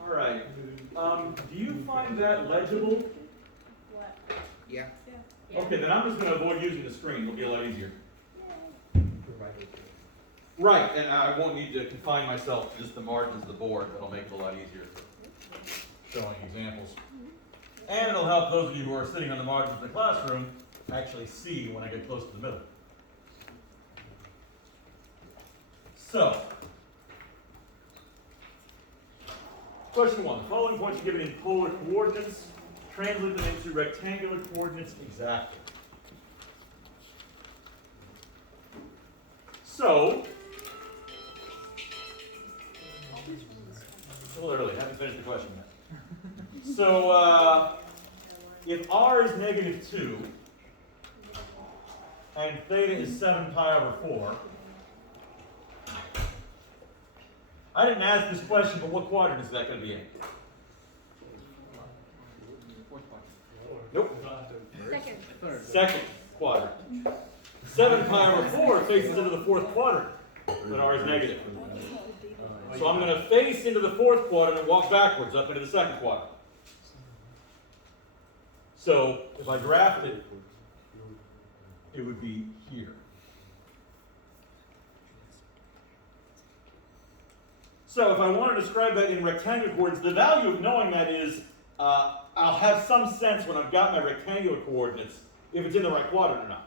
All right. Do you find that legible? What? Yeah. Okay, then I'm just going to avoid using the screen. It'll be a lot easier. Right, and I won't need to confine myself to just the margins of the board. That'll make it a lot easier for showing examples. And it'll help those of you who are sitting on the margins of the classroom actually see when I get close to the middle. So, question 1. The following points are given in polar coordinates. Translate them into rectangular coordinates exactly. So, it's a little early, I haven't finished the question yet. So, if r is -2 and theta is 7 pi over 4, I didn't ask this question, but what quadrant is that going to be in? Nope. Second quadrant. 7 pi over 4 faces into the fourth quadrant, but r is negative. So I'm going to face into the fourth quadrant and walk backwards up into the second quadrant. So if I graphed it, it would be here. So if I want to describe that in rectangular coordinates, the value of knowing that is I'll have some sense when I've got my rectangular coordinates if it's in the right quadrant or not.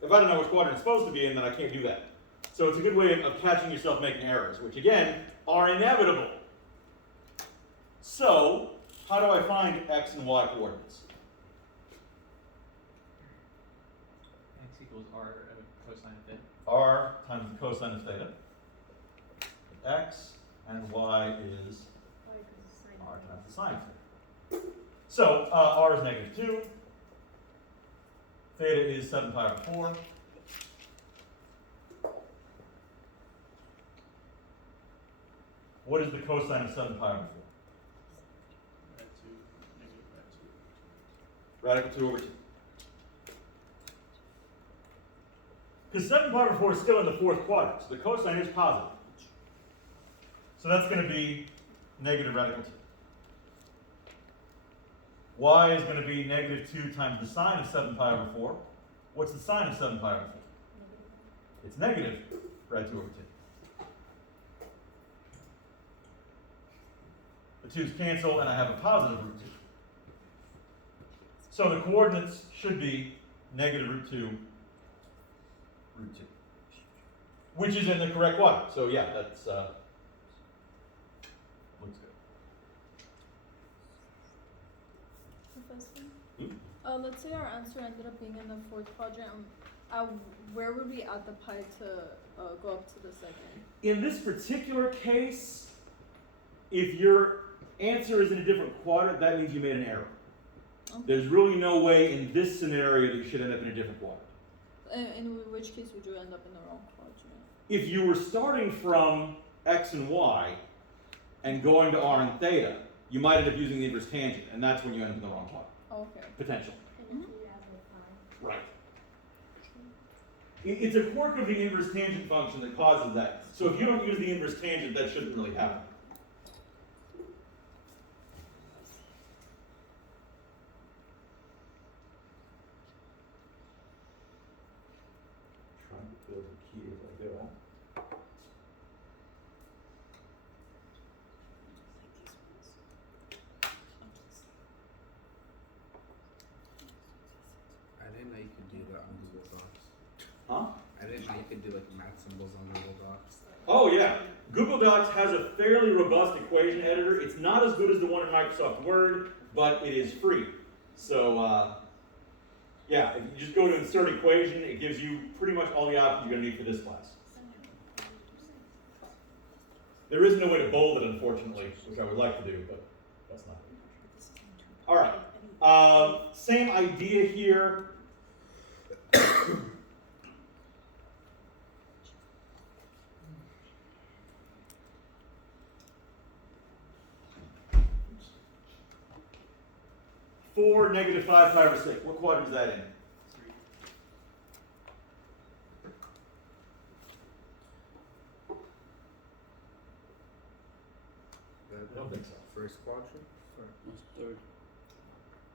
If I don't know which quadrant it's supposed to be in, then I can't do that. So it's a good way of catching yourself making errors, which again are inevitable. So how do I find x and y coordinates? X equals r cosine of theta. R times the cosine of theta. X and y is r times the sine of theta. So r is -2. Theta is 7 pi over 4. What is the cosine of 7 pi over 4? Radical 2 over 2. Because 7 pi over 4 is still in the fourth quadrant, so the cosine is positive. So that's going to be negative radical 2. Y is going to be -2 times the sine of 7 pi over 4. What's the sine of 7 pi over 4? It's negative rad 2 over 2. The 2's cancel, and I have a positive root 2. So the coordinates should be negative root 2, root 2. Which is in the correct quadrant. So yeah, that's looks good. Professor? Hmm? Let's say our answer ended up being in the fourth quadrant. Where would we add the pi to go up to the second? In this particular case, if your answer is in a different quadrant, that means you made an error. Okay. There's really no way in this scenario that you should end up in a different quadrant. In which case would you end up in the wrong quadrant? If you were starting from x and y and going to r and theta, you might end up using the inverse tangent, and that's when you end up in the wrong quadrant. Okay. Potential. Right. It's a quirk of the inverse tangent function that causes that. So if you don't use the inverse tangent, that shouldn't really happen. Trying to build a key as I go. I didn't know you could do that on Google Docs. Huh? I didn't know you could do like math symbols on Google Docs. Oh yeah, Google Docs has a fairly robust equation editor. It's not as good as the one in Microsoft Word, but it is free. So yeah, if you just go to insert equation, it gives you pretty much all the options you're going to need for this class. There is no way to bold it, unfortunately, which I would like to do, but that's not it. All right, same idea here. Four, -5 pi over 6. What quadrant is that in? quadrant? Third.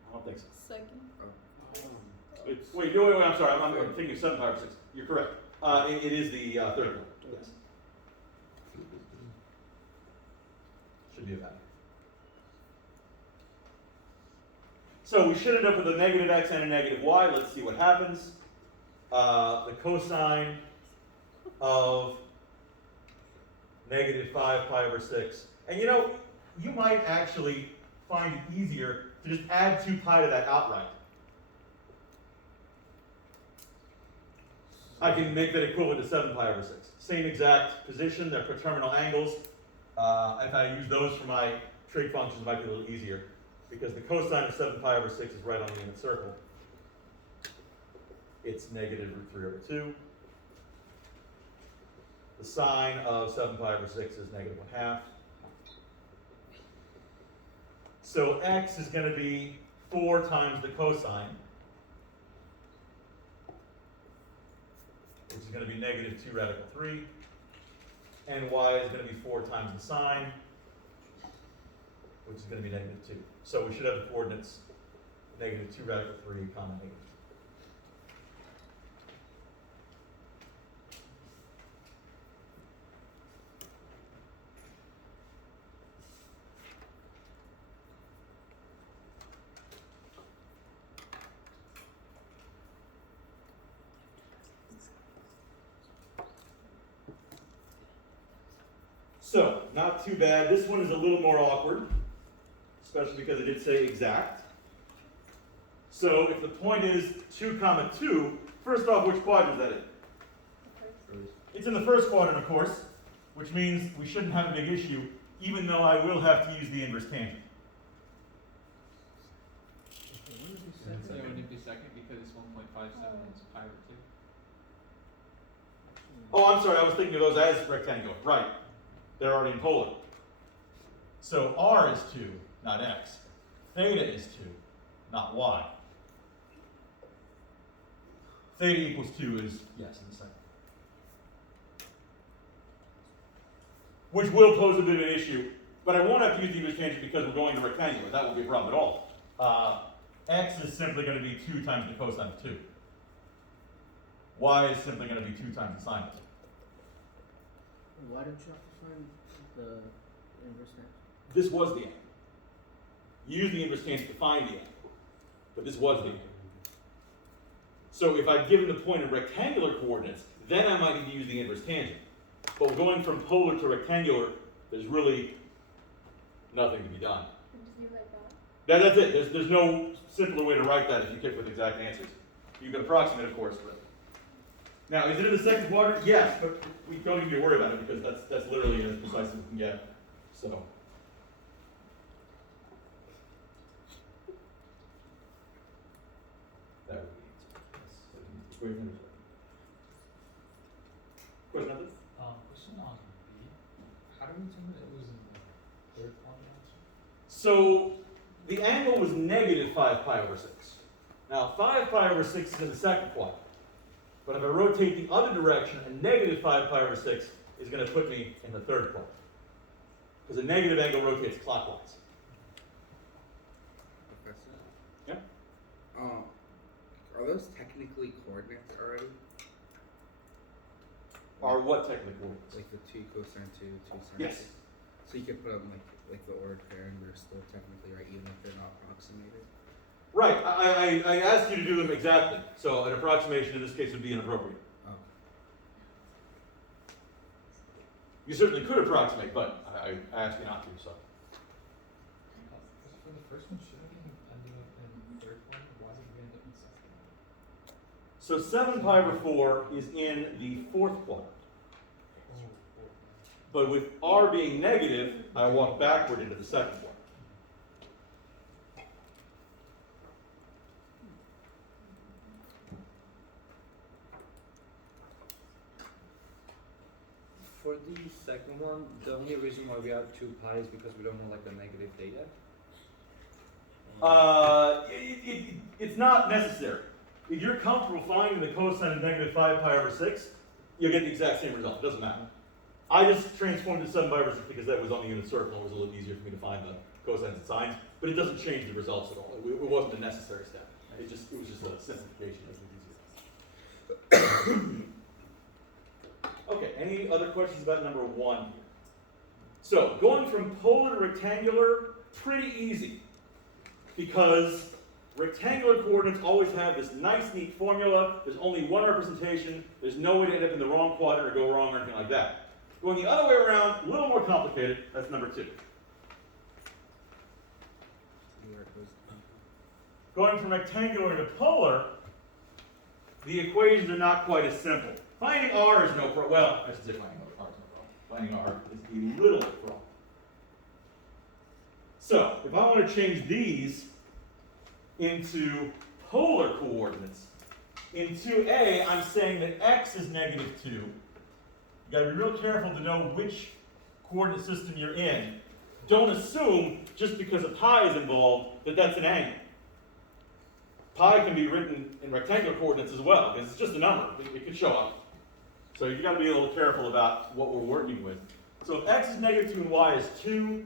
I don't think so. Second. Wait, I'm sorry, I'm thinking of 7 pi over 6. You're correct. It is the third one, yes. Should be a value. So we should end up with a negative x and a negative y. Let's see what happens. The cosine of negative 5 pi over 6. And you know, you might actually find it easier to just add 2 pi to that outright. I can make that equivalent to 7 pi over 6. Same exact position, they're coterminal angles. If I use those for my trig functions, it might be a little easier, because the cosine of 7 pi over 6 is right on the unit circle. It's negative root 3 over 2. The sine of 7 pi over 6 is negative 1/2. So x is going to be 4 times the cosine, which is going to be negative 2 radical 3. And y is going to be 4 times the sine, which is going to be negative 2. So we should have the coordinates negative 2 radical 3, comma negative 2. So, not too bad. This one is a little more awkward, especially because it did say exact. So, if the point is 2 comma 2, first off, which quadrant is that in? It's in the first quadrant, of course, which means we shouldn't have a big issue, even though I will have to use the inverse tangent. So it wouldn't be second because it's 1.57 is pi over 2. Oh, I'm sorry, I was thinking of those as rectangular. Right. They're already in polar. So r is 2, not x. Theta is 2, not y. Theta equals 2 is, yes, in the second. Which will pose a bit of an issue, but I won't have to use the inverse tangent because we're going to rectangular. That won't be a problem at all. X is simply going to be 2 times the cosine of 2. Y is simply going to be 2 times the sine of 2. Why don't you have to find the inverse tangent? This was the angle. You use the inverse tangent to find the angle, but this was the angle. So if I'd given the point in rectangular coordinates, then I might need to use the inverse tangent. But going from polar to rectangular, there's really nothing to be done. Did you write that? That's it. There's no simpler way to write that if you pick with exact answers. You can approximate, of course, but. Now, is it in the second quadrant? Yes, but we don't need to worry about it because that's literally as precise as we can get. So. That would be the answer. Question on this? Question on B. How do we determine it was in the third quadrant? So the angle was negative 5 pi over 6. Now 5 pi over 6 is in the second quadrant. But if I rotate the other direction, a negative 5 pi over 6 is going to put me in the third quadrant. Because a negative angle rotates clockwise. Professor? Yeah? Are those technically coordinates already? Are what technical coordinates? Like the 2 cosine 2, 2 sine Yes. 2? So you could put them like the ordered pair and they're still technically right even if they're not approximated? Right. I asked you to do them exactly. So an approximation in this case would be inappropriate. Oh. You certainly could approximate, but I asked you not to, so. For the first one, shouldn't it be ending up in third quadrant? Why did we end up in second? So 7 pi over 4 is in the fourth quadrant. But with r being negative, I walk backward into the second quadrant. For the second one, the only reason why we have 2 pi is because we don't know like the negative data. It's not necessary. If you're comfortable finding the cosine of negative 5 pi over 6, you'll get the exact same result. It doesn't matter. I just transformed to 7 pi over 6 because that was on the unit circle and it was a little easier for me to find cosines and sines, but it doesn't change the results at all. It wasn't a necessary step. It was just a simplification. It was easier. Okay, any other questions about number 1 here? So, going from polar to rectangular, pretty easy. Because rectangular coordinates always have this nice, neat formula. There's only one representation. There's no way to end up in the wrong quadrant or go wrong or anything like that. Going the other way around, a little more complicated. That's number 2. Going from rectangular to polar, the equations are not quite as simple. Finding r is no problem. Well, I should say finding r is no problem. Finding r is a little problem. So, if I want to change these into polar coordinates, in 2a, I'm saying that x is -2. You've got to be real careful to know which coordinate system you're in. Don't assume, just because a pi is involved, that that's an angle. Pi can be written in rectangular coordinates as well, because it's just a number. It could show up. So you've got to be a little careful about what we're working with. So if x is -2 and y is 2,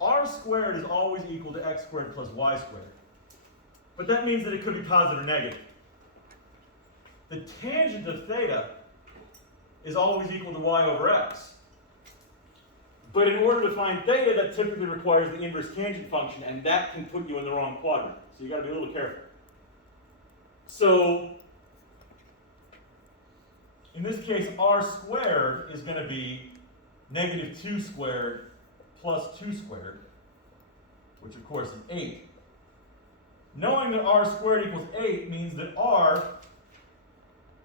r squared is always equal to x squared plus y squared. But that means that it could be positive or negative. The tangent of theta is always equal to y over x. But in order to find theta, that typically requires the inverse tangent function, and that can put you in the wrong quadrant. So you've got to be a little careful. So, in this case, r squared is going to be -2 squared plus 2 squared, which of course is 8. Knowing that r squared equals 8 means that r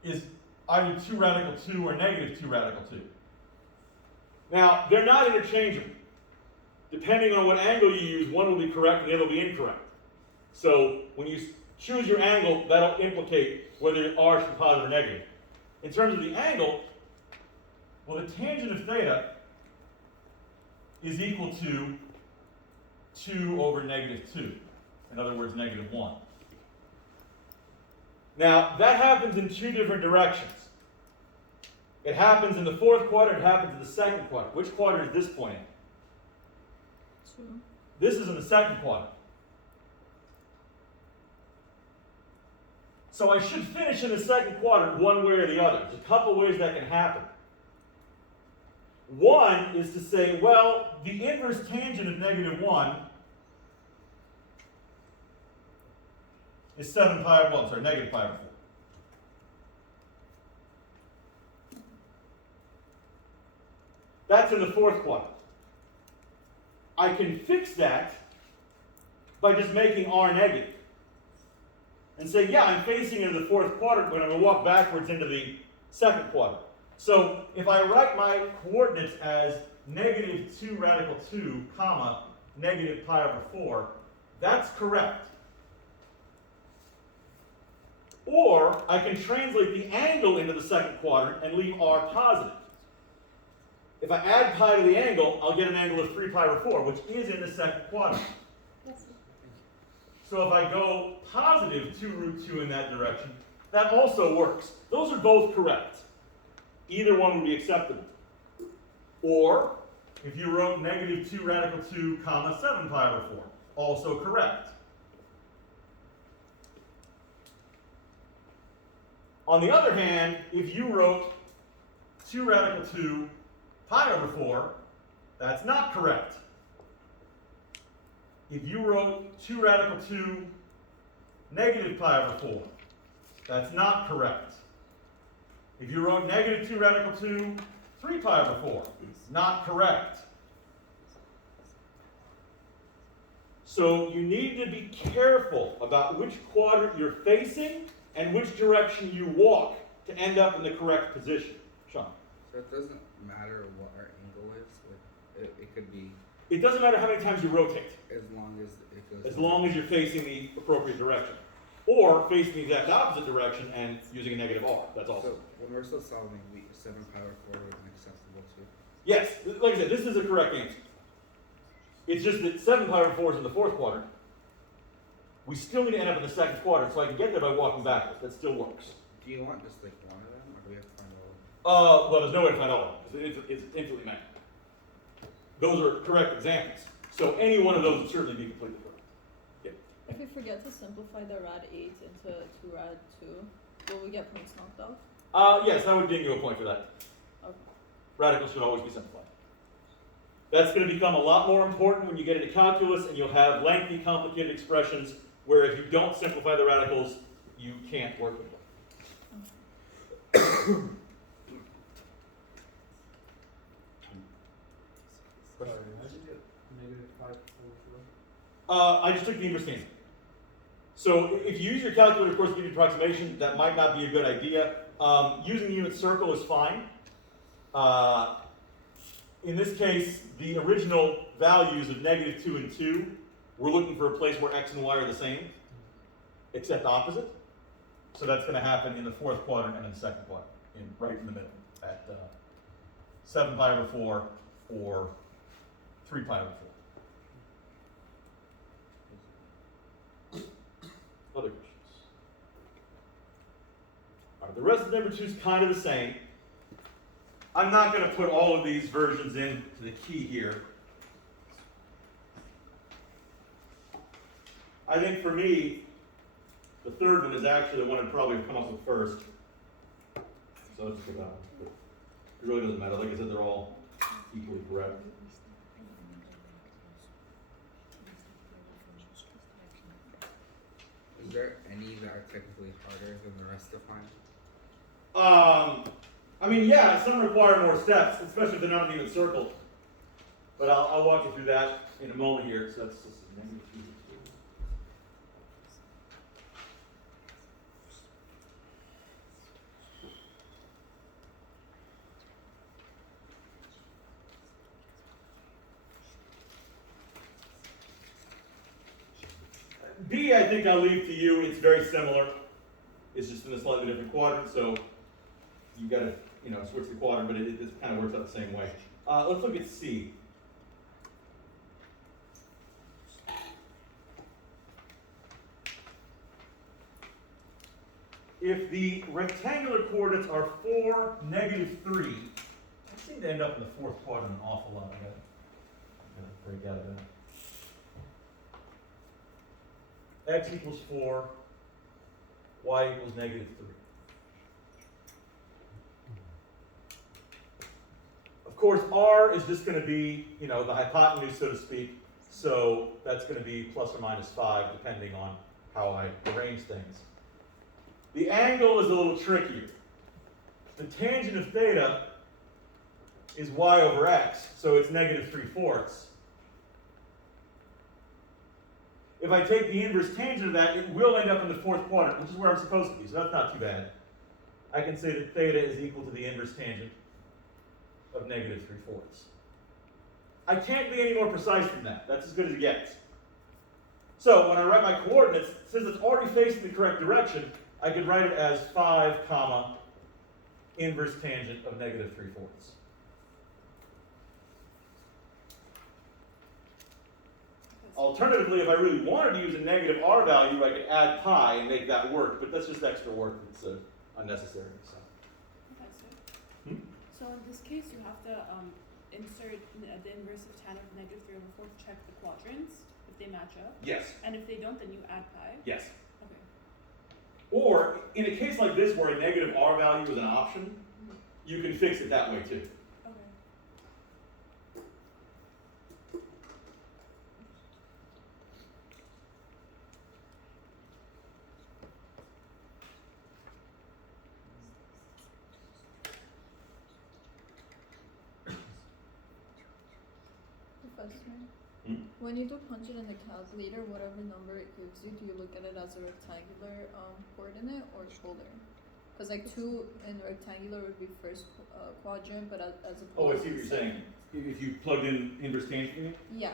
is either 2 radical 2 or -2 radical 2. Now, they're not interchangeable. Depending on what angle you use, one will be correct and the other will be incorrect. So, when you choose your angle, that'll implicate whether r should be positive or negative. In terms of the angle, well, the tangent of theta is equal to 2 over -2. In other words, -1. Now, that happens in 2 different directions. It happens in the 4th quadrant, it happens in the 2nd quadrant. Which quadrant is this point in? 2. This is in the 2nd quadrant. So I should finish in the 2nd quadrant one way or the other. There's a couple ways that can happen. One is to say, well, the inverse tangent of -1 is -pi over 4. That's in the 4th quadrant. I can fix that by just making r negative. And say, yeah, I'm facing into the 4th quadrant, but I'm going to walk backwards into the 2nd quadrant. So if I write my coordinates as -2 radical 2, comma, -pi over 4, that's correct. Or I can translate the angle into the 2nd quadrant and leave r positive. If I add pi to the angle, I'll get an angle of 3 pi over 4, which is in the 2nd quadrant. So if I go positive 2 root 2 in that direction, that also works. Those are both correct. Either one would be acceptable. Or, if you wrote -2 radical 2, comma, 7 pi over 4, also correct. On the other hand, if you wrote 2 radical 2 pi over 4, that's not correct. If you wrote 2 radical 2 -pi over 4, that's not correct. If you wrote -2 radical 2 3 pi over 4, not correct. So you need to be careful about which quadrant you're facing and which direction you walk to end up in the correct position. Sean? So it doesn't matter what our angle is, like, it could be It doesn't matter how many times you rotate, as long as it goes. as long as you're facing the appropriate direction. Or facing the exact opposite direction and using a negative r. That's all. So when we're still solving, 7 pi over 4 would be acceptable too. Yes, like I said, this is a correct answer. It's just that 7 pi over 4 is in the 4th quadrant. We still need to end up in the 2nd quadrant, so I can get there by walking backwards. That still works. Do you want just like one of them, or do we have to find all of them? Well, there's no way to find all of them, because it's infinitely many. those are correct examples. So any one of those would certainly be completely correct. If we forget to simplify the rad 8 into 2 rad 2, will we get points knocked off? Yes, I would ding you a point for that. Okay. Radicals should always be simplified. That's going to become a lot more important when you get into calculus, and you'll have lengthy, complicated expressions where if you don't simplify the radicals, you can't work with them. Sorry, how did you get -5 I just took the inverse tangent. So if you use your calculator, of course, to give you approximation, that might not be a good idea. Using the unit circle is fine. In this case, the original values of -2 and 2, we're looking for a place where x and y are the same, except opposite. So that's going to happen in the fourth quadrant and in the second quadrant, right in the middle, at 7 pi over 4 or 3 pi over 4. Other questions? All right, the rest of number 2 is kind of the same. I'm not going to put all of these versions into the key here. I think for me, the third one is actually the one I'd probably come up with first. So let's just go that one. But it really doesn't matter. Like I said, they're all equally correct. Is there any that are technically harder than the rest to find? I mean, yeah, some require more steps, especially if they're not in even circle. But I'll walk you through that in a moment here. So that's just B, I think I'll leave to you. It's very similar. It's just in a slightly different quadrant, so you got to, switch the quadrant, but it kind of works out the same way. Let's look at C. If the rectangular coordinates are 4, -3, I seem to end up in the fourth quadrant an awful lot. I gotta break out of that. X equals 4, y equals -3. Of course, R is just going to be, the hypotenuse, so to speak. So that's going to be plus or minus 5, depending on how I arrange things. The angle is a little trickier. The tangent of theta is y over x, so it's -3/4. If I take the inverse tangent of that, it will end up in the fourth quadrant, which is where I'm supposed to be, so that's not too bad. I can say that theta is equal to the inverse tangent of -3/4. I can't be any more precise than that. That's as good as it gets. So when I write my coordinates, since it's already facing the correct direction, I could write it as 5, comma, inverse tangent of -3/4. Alternatively, if I really wanted to use a negative r value, I could add pi and make that work, but that's just extra work that's unnecessary. So. Okay, so, Hmm? so in this case, you have to insert the inverse of tan of -3/4 to check the quadrants, if they match up. Yes. And if they don't, then you add pi. Yes. Okay. Or, in a case like this where a negative r value is an option, you can fix it that way too. Okay. Professor, Hmm? when you do punch it in the calculator, whatever number it gives you, do you look at it as a rectangular coordinate or polar? Because like 2 in rectangular would be first quadrant, but as a Oh, polar. I see what you're saying. If you plugged in inverse tangent, you mean? Yeah.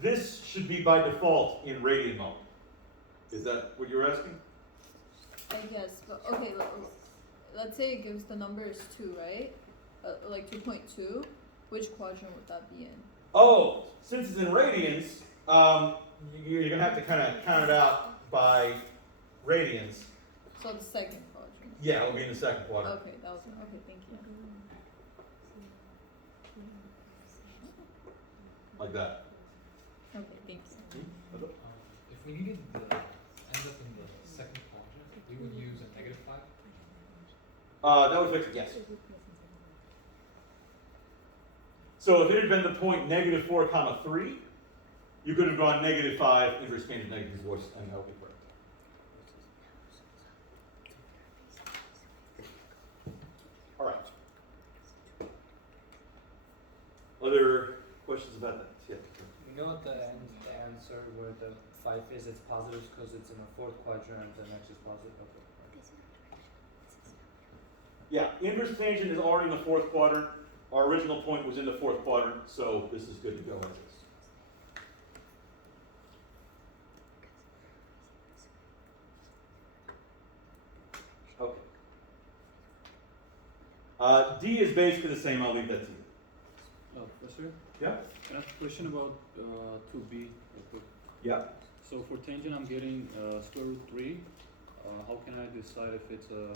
This should be by default in radian mode. Is that what you're asking? I guess, but okay, let's say it gives the numbers 2, right? Like 2.2, which quadrant would that be in? Oh, since it's in radians, you're gonna have to kind of count it out by radians. So the second quadrant. Yeah, it'll be in the second quadrant. Okay, that was okay. Thank you. like that. Okay, thanks. If we needed the end up in the second quadrant, we would use a -5. That would fix it, yes. So if it had been the point -4, 3, you could have gone -5, inverse tangent -4, and that would be correct. All right. Other questions about that? Yeah. You know at the end, the answer where the 5 is, it's positive because it's in the fourth quadrant and the next is positive. Okay. Yeah, inverse tangent is already in the fourth quadrant. Our original point was in the fourth quadrant, so this is good to go as is. Okay. D is basically the same. I'll leave that to you. Professor, Yeah? can I have a question about 2b? Real quick? Yeah. So for tangent, I'm getting square root 3. How can I decide if it's a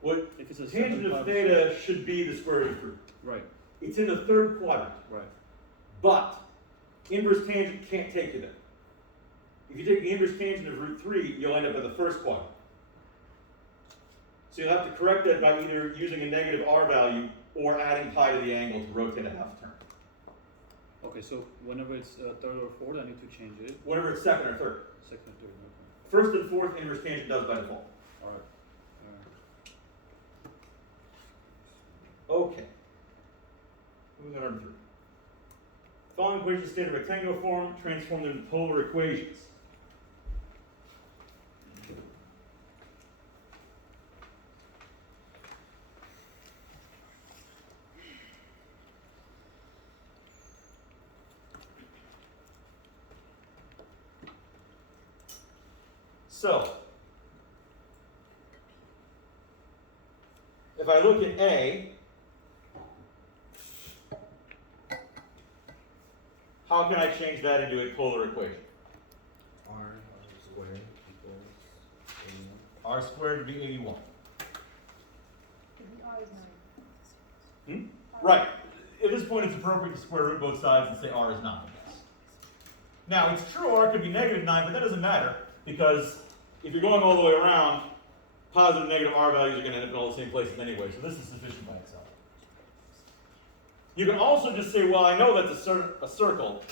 What if it's a tangent 7 of pi- theta should be the square root of 3. Right, It's in the third quadrant, right. but inverse tangent can't take you there. If you take the inverse tangent of root 3, you'll end up in the first quadrant. So you'll have to correct that by either using a negative r value or adding pi to the angle to rotate a half turn. Okay, so whenever it's third or fourth, I need to change it. Whatever it's second or third. Second, third, okay. First and fourth inverse tangent does by default. All right. Okay. Moving on to 3. Following equations stand in rectangular form, transform them into polar equations. So, if I look at A, how can I change that into a polar equation? R squared equals 81. R squared would be 81. Right. At this point, it's appropriate to square root both sides and say R is 9. Now, it's true R could be -9, but that doesn't matter, because if you're going all the way around, positive and negative R values are going to end up in all the same places anyway, so this is sufficient by itself. You can also just say, well, I know that's a circle,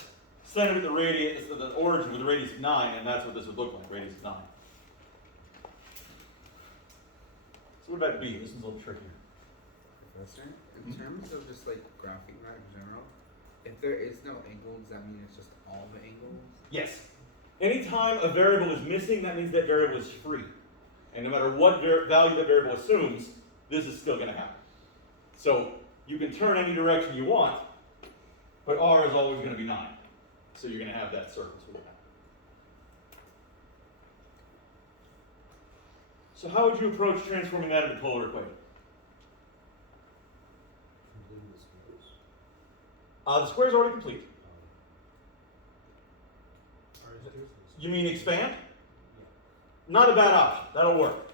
centered at the radius, the origin with a radius of 9, and that's what this would look like, radius of 9. So what about B? This one's a little trickier. Professor, in terms of just like graphing that in general, if there is no angle, does that mean it's just all the angles? Yes. Anytime a variable is missing, that means that variable is free. And no matter what value that variable assumes, this is still going to happen. So you can turn any direction you want, but R is always going to be 9. So you're going to have that surface with that. So how would you approach transforming that into polar equation? The square is already complete. You mean expand? Not a bad option. That'll work.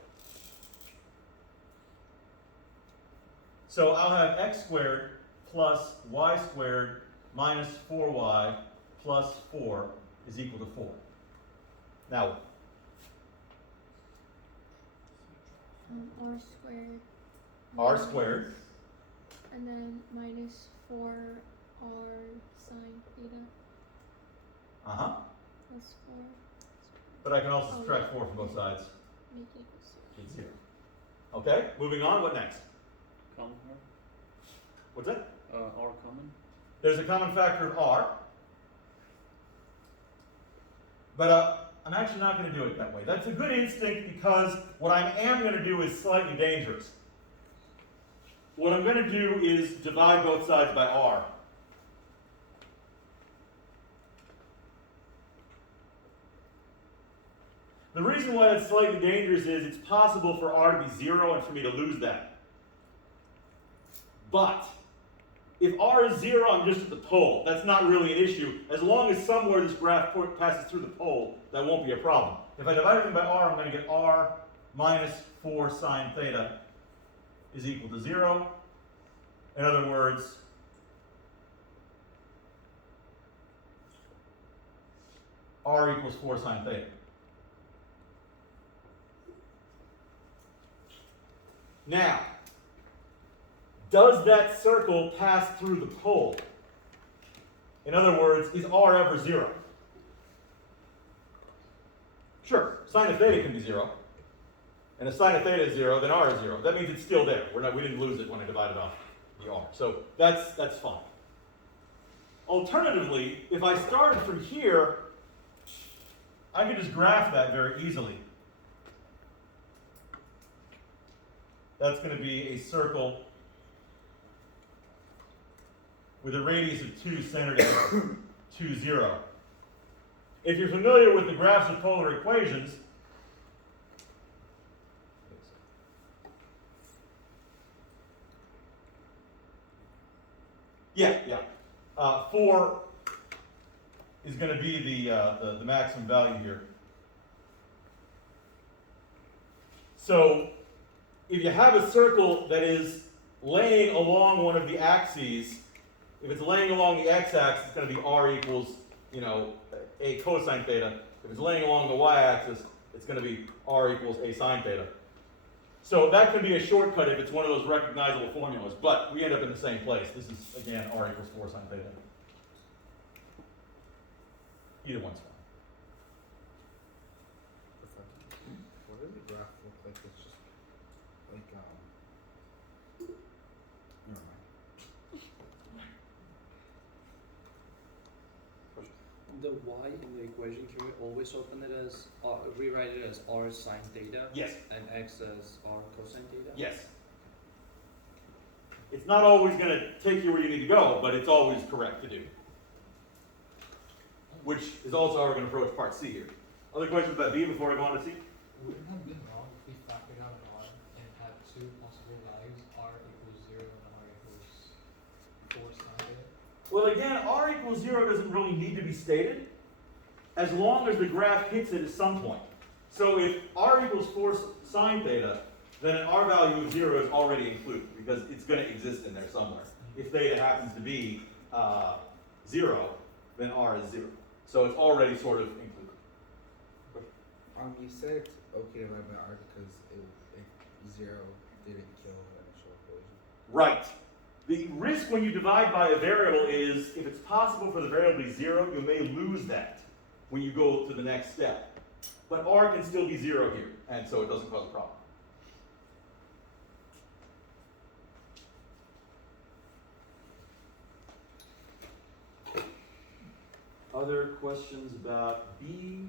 So I'll have x squared plus y squared minus 4y plus 4 is equal to 4. Now, R squared. r squared. And then minus 4R sine theta Uh-huh. plus 4. But I can also subtract 4 from both sides. Make it equal to It's 0. Okay, moving on. What next? Common R? What's that? R common? There's a common factor of r. But I'm actually not going to do it that way. That's a good instinct because what I am going to do is slightly dangerous. What I'm going to do is divide both sides by r. The reason why that's slightly dangerous is it's possible for r to be 0 and for me to lose that. But if r is 0, I'm just at the pole. That's not really an issue. As long as somewhere this graph passes through the pole, that won't be a problem. If I divide everything by r, I'm going to get r minus 4 sine theta is equal to 0. In other words, r equals 4 sine theta. Now, does that circle pass through the pole? In other words, is r ever 0? Sure, sine of theta can be 0. And if sine of theta is 0, then r is 0. That means it's still there. We didn't lose it when I divided off the r. So that's fine. Alternatively, if I started from here, I could just graph that very easily. That's going to be a circle with a radius of 2 centered at 2, 0. If you're familiar with the graphs of polar equations, yeah. 4 is going to be the maximum value here. So if you have a circle that is laying along one of the axes, if it's laying along the x-axis, it's going to be r equals, a cosine theta. If it's laying along the y-axis, it's going to be r equals a sine theta. So that can be a shortcut if it's one of those recognizable formulas, but we end up in the same place. This is, again, r equals 4 sine theta. Either one's fine. What does the graph look like? It's just like, never mind. The y in the equation, can we always open it as, rewrite it as r sine theta? Yes. And x as r cosine theta? Yes. It's not always going to take you where you need to go, but it's always correct to do. Which is also how we're going to approach part C here. Other questions about B before I go on to C? Would it have been wrong if we factored out r and had two possible values, r equals 0 and r equals 4 sine theta? Well, again, r equals 0 doesn't really need to be stated, as long as the graph hits it at some point. So if r equals 4 sine theta, then an r value of 0 is already included, because it's going to exist in there somewhere. If theta happens to be 0, then r is 0. So it's already sort of included. You said it's okay to divide by r because if 0 didn't kill the initial equation. Right. The risk when you divide by a variable is, if it's possible for the variable to be 0, you may lose that when you go to the next step. But r can still be 0 here, and so it doesn't cause a problem. Other questions about B?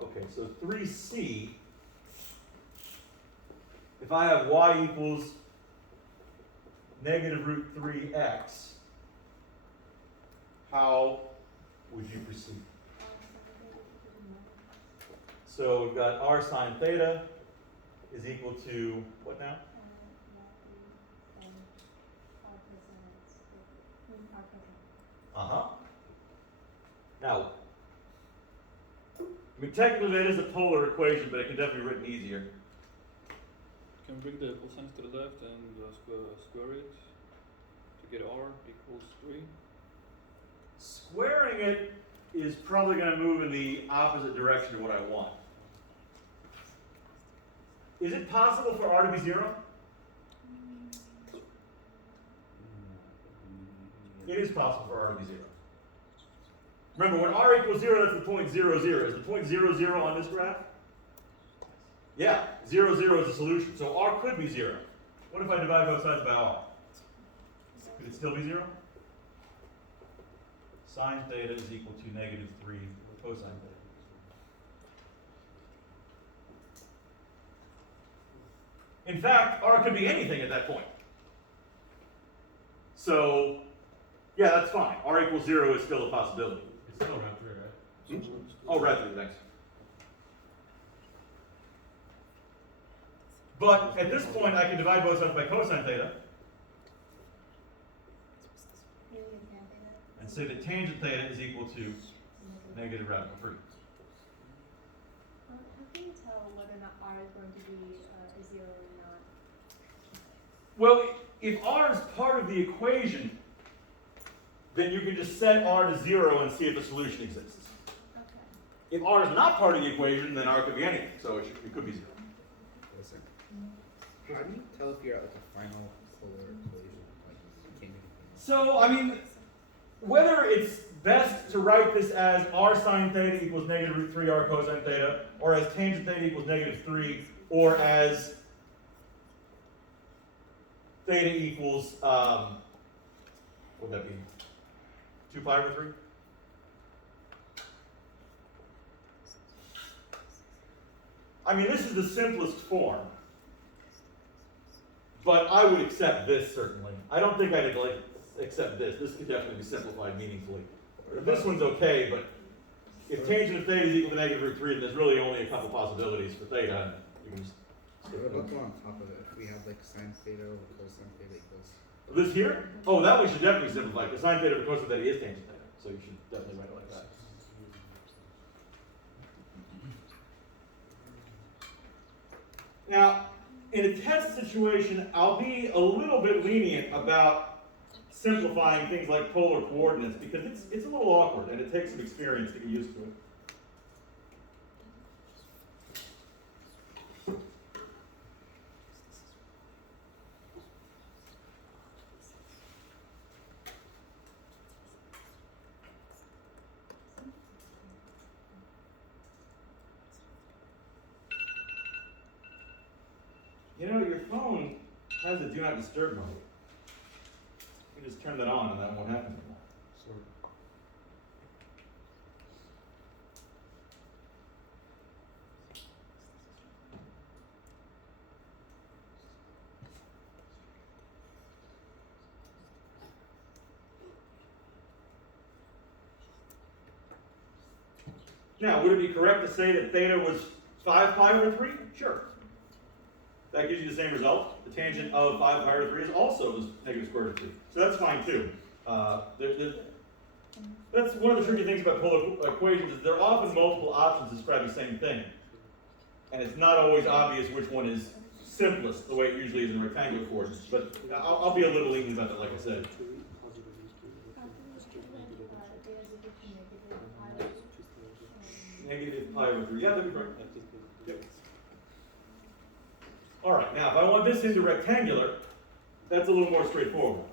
Okay, so 3C, if I have y equals negative root 3x, how would you proceed? So we've got r sine theta is equal to what now? Uh-huh. Now, I mean, technically that is a polar equation, but it can definitely be written easier. Can we bring the cosines to the left and square it to get r equals 3? Squaring it is probably going to move in the opposite direction of what I want. Is it possible for r to be 0? It is possible for r to be 0. Remember, when r equals 0, that's the point 0, 0. Is the point 0, 0 on this graph? Yeah, 0, 0 is the solution. So r could be 0. What if I divide both sides by r? Could it still be 0? Sine theta is equal to negative 3 cosine theta. In fact, r could be anything at that point. So, yeah, that's fine. R equals 0 is still a possibility. It's still round 3, right? Oh, right, thanks. But at this point, I can divide both sides by cosine theta and say that tangent theta is equal to negative radical 3. How can you tell whether or not r is going to be a 0 or not? Well, if r is part of the equation, then you can just set r to 0 and see if a solution exists. If r is not part of the equation, then r could be anything, so it could be 0. Listen. How do you tell if you're at like a final polar equation? Like you can't do anything. So, I mean, whether it's best to write this as r sine theta equals negative root 3 r cosine theta, or as tangent theta equals negative 3, or as theta equals, what would that be? 2 pi over 3? I mean, this is the simplest form. But I would accept this, certainly. I don't think I'd like accept this. This could definitely be simplified meaningfully. This one's okay, but if tangent of theta is equal to negative root 3, then there's really only a couple possibilities for theta. And you can just skip What it. about the one on top of it? If we have like sine theta over cosine theta equals. This here? Oh, that one should definitely simplify, because sine theta over cosine theta is tangent theta. So you should definitely write it like that. Now, in a test situation, I'll be a little bit lenient about simplifying things like polar coordinates, because it's a little awkward and it takes some experience to get used to it. You know, your phone has a do not disturb mode. You just turn that on and that won't happen anymore. Now, would it be correct to say that theta was 5 pi over 3? Sure. That gives you the same result. The tangent of 5 pi over 3 is also the negative square root of 3. So that's fine too. That's one of the tricky things about polar equations is there are often multiple options to describe the same thing. And it's not always obvious which one is simplest, the way it usually is in rectangular coordinates. But I'll be a little lenient about that, like I said. Negative pi over 3. Yeah, that'd be correct. Yep. All right, now if I want this into rectangular, that's a little more straightforward.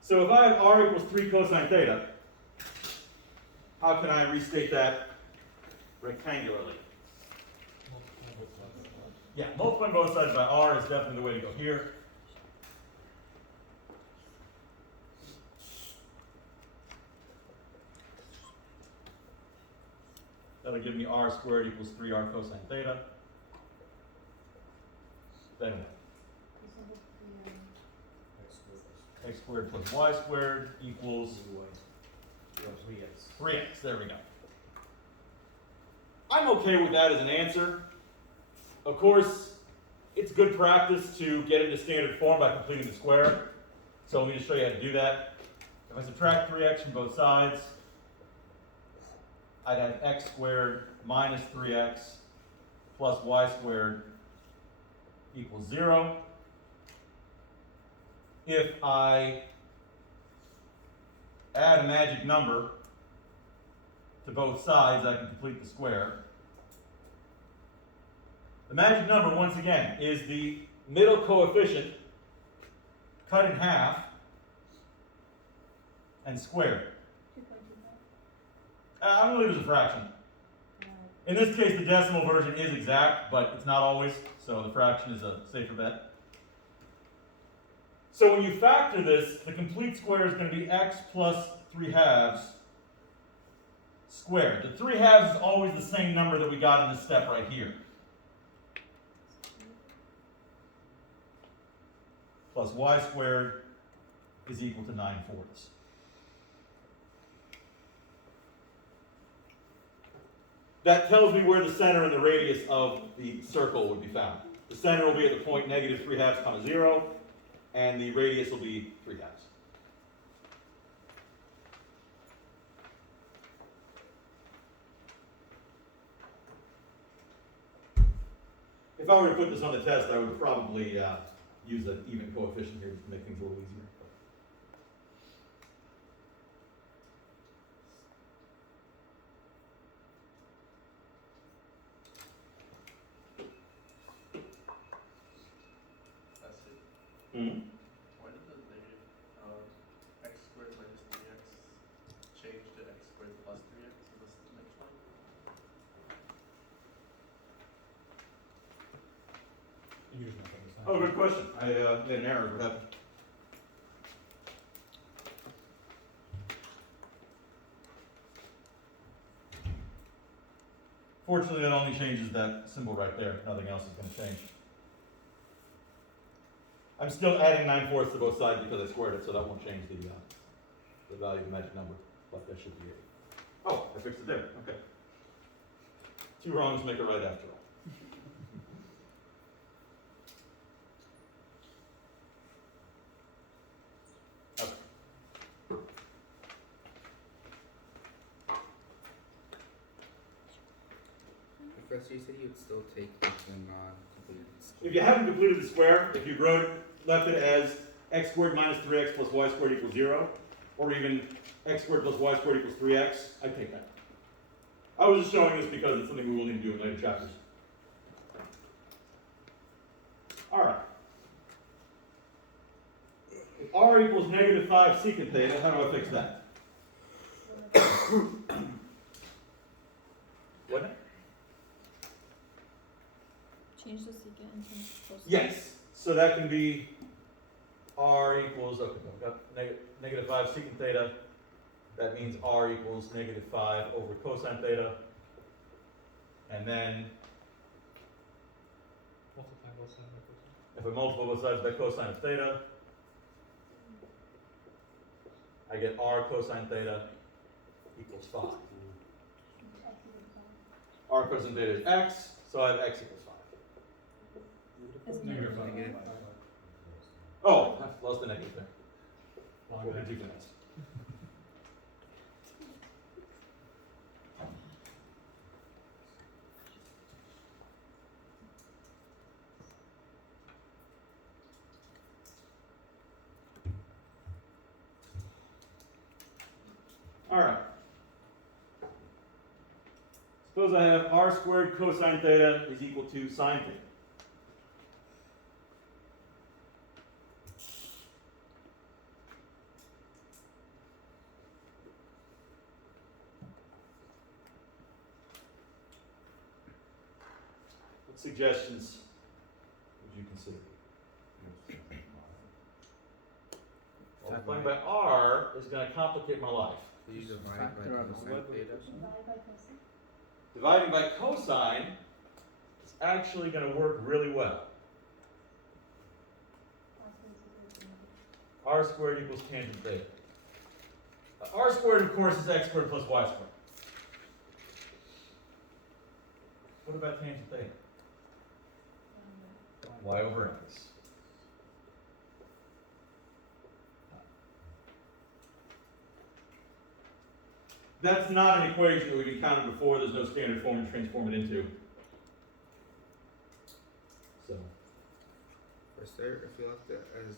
So if I have r equals 3 cosine theta, how can I restate that rectangularly? Yeah, multiplying both sides by r is definitely the way to go here. That'll give me r squared equals 3r cosine theta. Then what? X squared plus y squared equals 3x. There we go. I'm okay with that as an answer. Of course, it's good practice to get into standard form by completing the square. So let me just show you how to do that. If I subtract 3x from both sides, I'd have x squared minus 3x plus y squared equals 0. If I add a magic number to both sides, I can complete the square. The magic number, once again, is the middle coefficient cut in half and squared. I'm going to leave it as a fraction. In this case, the decimal version is exact, but it's not always, so the fraction is a safer bet. So when you factor this, the complete square is going to be x plus 3 halves squared. The 3 halves is always the same number that we got in this step right here. Plus y squared is equal to 9/4. That tells me where the center and the radius of the circle would be found. The center will be at the point negative 3 halves comma 0, and the radius will be 3 halves. If I were to put this on the test, I would probably use an even coefficient here just to make things a little easier. That's it. Mm-hmm. Why did the negative x squared minus 3x change to x squared plus 3x in this next line? Oh, good question. I made an error. What happened? Fortunately, that only changes that symbol right there. Nothing else is going to change. I'm still adding 9/4 to both sides because I squared it, so that won't change the value of the magic number. But that should be it. Oh, I fixed it there. Okay. 2 wrongs make a right after all. Professor, you said you would still take like the non-completed square. If you haven't completed the square, if you left it as x squared minus 3x plus y squared equals 0, or even x squared plus y squared equals 3x, I'd take that. I was just showing this because it's something we will need to do in later chapters. Alright. If r equals negative 5 secant theta, how do I fix that? What? Change the secant and change the cosine. Yes. So that can be r equals, okay, I've got negative 5 secant theta. That means r equals negative 5 over cosine theta. And then Multiply both sides by cosine. if I multiply both sides by cosine of theta, I get r cosine theta equals 5. R cosine theta is x, so I have x equals 5. Isn't Negative it? five. Negative. Oh, I lost the negative there. Long We'll back. do fast. All right. Suppose I have r squared cosine theta is equal to sine theta. What suggestions would you consider? Multiplying by r is going to complicate my life. So you divide by Factor out cosine the theta. Divide by cosine. Dividing by cosine is actually going to work really well. R squared equals tangent theta. R squared, of course, is x squared plus y squared. What about tangent theta? Y over x. That's not an equation that we've encountered before. There's no standard form to transform it into. So, First there, if you left it as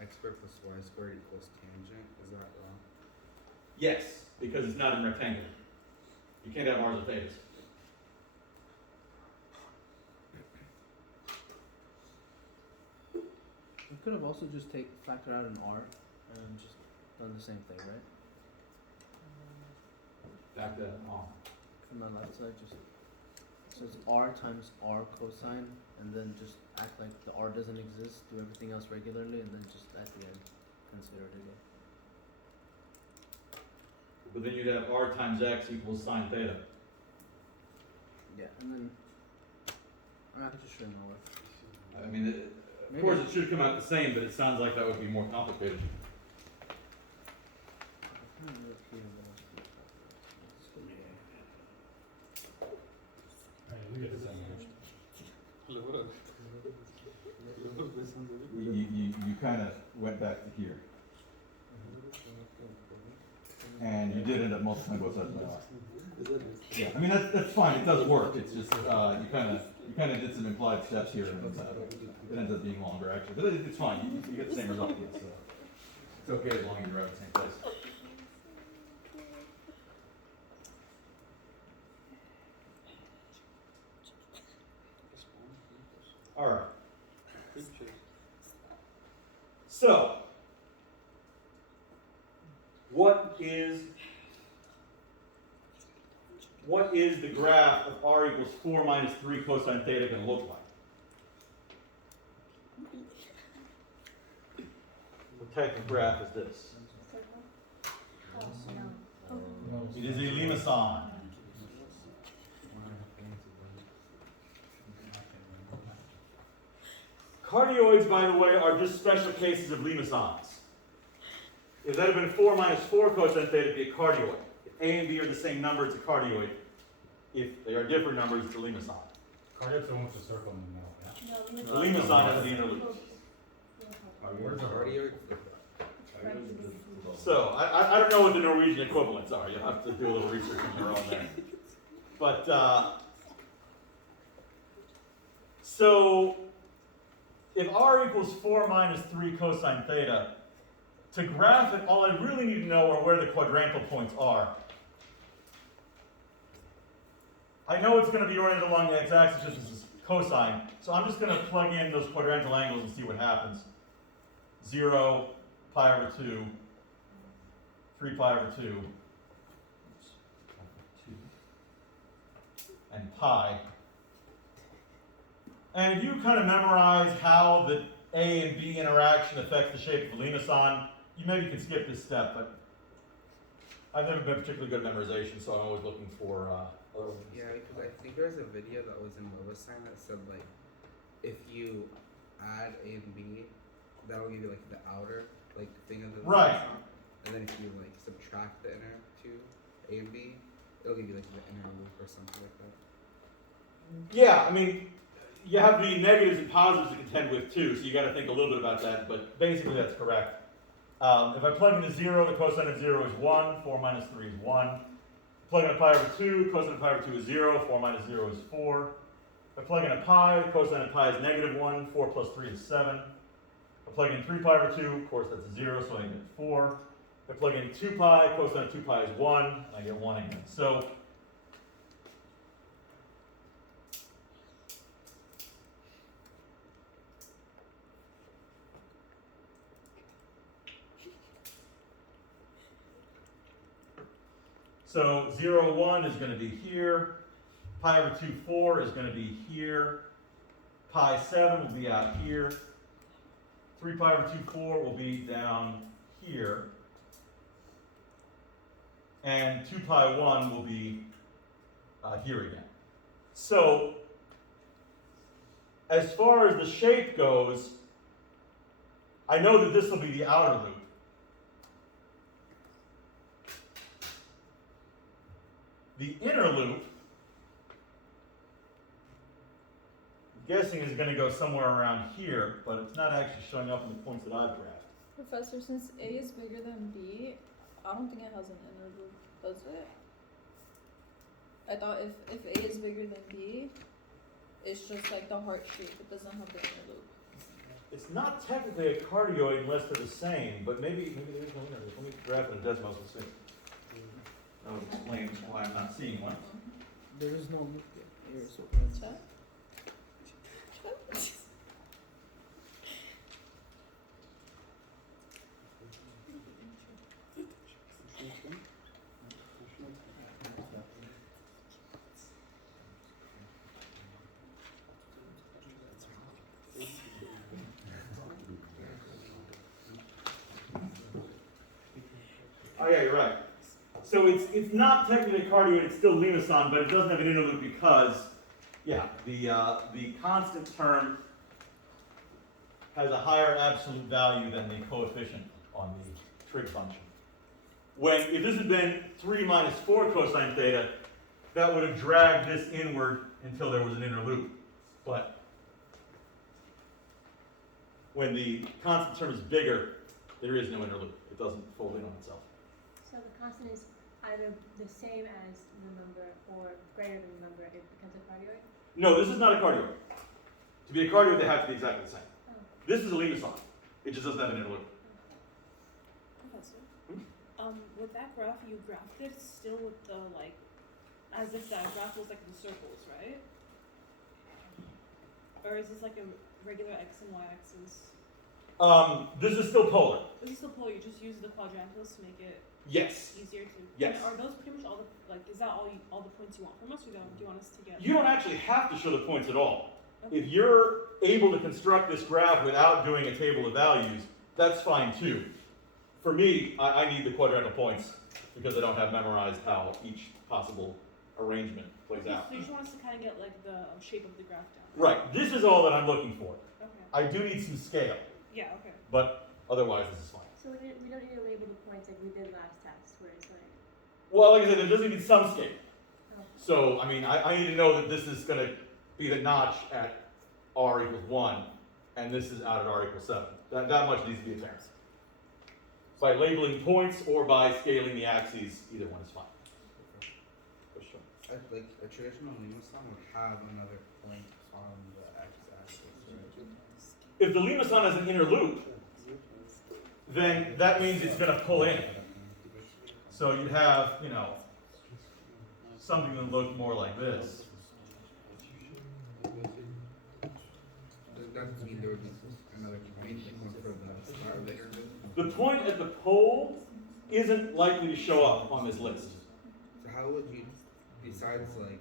x squared plus y squared equals tangent, is that wrong? yes, because it's not in rectangular. You can't have r's or thetas. We could have also just factored out an r and just done the same thing, right? Back to on. From the left side, just so it's r times r cosine, and then just act like the r doesn't exist, do everything else regularly, and then just at the end consider it again. But then you'd have r times x equals sine theta. Yeah, and then I could just show you my work. I mean, of course it should come out the same, but it sounds like that would be more complicated. You kind of went back to here. And you did end up multiplying both sides by r. Yeah, I mean, that's fine, it does work, it's just, you kind of You kind of did some implied steps here, and it ends up being longer actually, but it's fine. You get the same result. It's okay as long as you're at the same place. All right. So, what is the graph of r equals 4 minus 3 cosine theta going to look like? What type of graph is this? It is a limousin. Cardioids, by the way, are just special cases of limoussins. If that had been 4 minus 4 cosine theta, it would be a cardioid. If A and B are the same number, it's a cardioid. If they are different numbers, it's a limousin. Cardioid's the one with the circle in the middle, yeah? The limousin has the inner loop. Where's the cardio? So, I don't know what the Norwegian equivalents are. You'll have to do a little research on your own there. But, so, if r equals 4 minus 3 cosine theta, to graph it, all I really need to know are where the quadrantal points are. I know it's going to be oriented along the x-axis just as cosine, so I'm just going to plug in those quadrantal angles and see what happens. 0, pi over 2, 3 pi over 2, and pi. And if you kind of memorize how the A and B interaction affects the shape of a limousin, you maybe can skip this step, but I've never been particularly good at memorization, so I'm always looking for other ones. Yeah, because I think there's a video that was in Lovasign that said like, if you add A and B, that'll give you like the outer like thing of the Right. limousin. And then if you like subtract the inner two, A and B, it'll give you like the inner loop or something like that. Yeah, I mean, you have the negatives and positives to contend with too, so you got to think a little bit about that, but basically that's correct. If I plug in a 0, the cosine of 0 is 1, 4 minus 3 is 1. Plug in a pi over 2, cosine of pi over 2 is 0, 4 minus 0 is 4. If I plug in a pi, the cosine of pi is negative 1, 4 plus 3 is 7. If I plug in 3 pi over 2, of course that's a 0, so I get 4. If I plug in 2 pi, cosine of 2 pi is 1, and I get 1 again. So, So 0, 1 is going to be here. Pi over 2, 4 is going to be here. Pi 7 will be out here. 3 pi over 2, 4 will be down here. And 2 pi 1 will be here again. So, as far as the shape goes, I know that this will be the outer loop. The inner loop, I'm guessing, is going to go somewhere around here, but it's not actually showing up in the points that I've graphed. Professor, since A is bigger than B, I don't think it has an inner loop, does it? I thought if A is bigger than B, it's just like the heart shape. It doesn't have the inner loop. It's not technically a cardioid unless they're the same, but maybe there's no inner loop. Let me graph it in Desmos and see. That would explain why I'm not seeing one. There is no loop here, so Check. Oh yeah, you're right. So it's not technically a cardioid, it's still limousin, but it doesn't have an inner loop because, yeah, the constant term has a higher absolute value than the coefficient on the trig function. If this had been 3 minus 4 cosine theta, that would have dragged this inward until there was an inner loop. But when the constant term is bigger, there is no inner loop. It doesn't fold in on itself. So the constant is either the same as the number or greater than the number, it becomes a cardioid? No, this is not a cardioid. To be a cardioid, they have to be exactly the same. Oh. This is a limison. It just doesn't have an inner loop. Professor, with that graph, you graphed it still with the, like, as if that graph was like the circles, right? Or is this like a regular x and y axis? This is still polar. This is still polar, you just use the quadrantals to make it Yes. easier to. Yes. And are those pretty much all the, like, is that all the points you want from us, or do you want us to get? You don't actually have to show the points at all. Okay. If you're able to construct this graph without doing a table of values, that's fine too. For me, I need the quadrantal points because I don't have memorized how each possible arrangement plays Okay, out. so you just want us to kind of get like the shape of the graph down. Right, this is all that I'm looking for. Okay. I do need some scale, Yeah. Okay. but otherwise this is fine. So we don't need to label the points like we did last test, where it's like. Well, like I said, there does need some scale. Oh. So, I mean, I need to know that this is going to be the notch at r equals 1, and this is out at r equals 7. That much needs to be apparent. By labeling points or by scaling the axes, either one is fine. Like a traditional limison would have another point on the x-axis, right? If the limison has an inner loop, then that means it's going to pull in. So you'd have, you know, something that looked more like this. Does that mean there would be another point like one for the star later? The point at the pole isn't likely to show up on this list. So how would you, besides like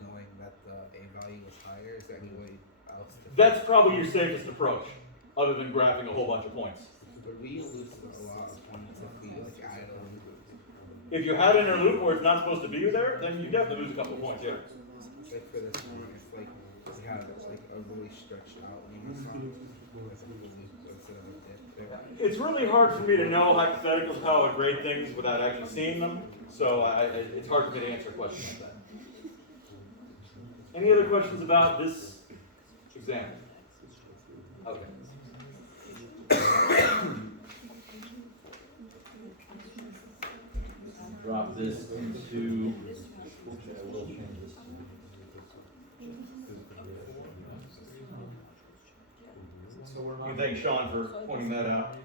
knowing that the a value was higher, is there any way else to? That's probably your safest approach, other than graphing a whole bunch of points. But we lose a lot of points if we like add a loop. If you had an inner loop where it's not supposed to be there, then you definitely lose a couple of points, yeah. Like for this one, if like we had like a really stretched out limison, instead of a dip there. It's really hard for me to know hypotheticals how I would grade things without actually seeing them, so it's hard for me to answer a question like that. Any other questions about this exam? Okay. Drop this into. Okay, I will change this. So we're You thank Sean for pointing that out.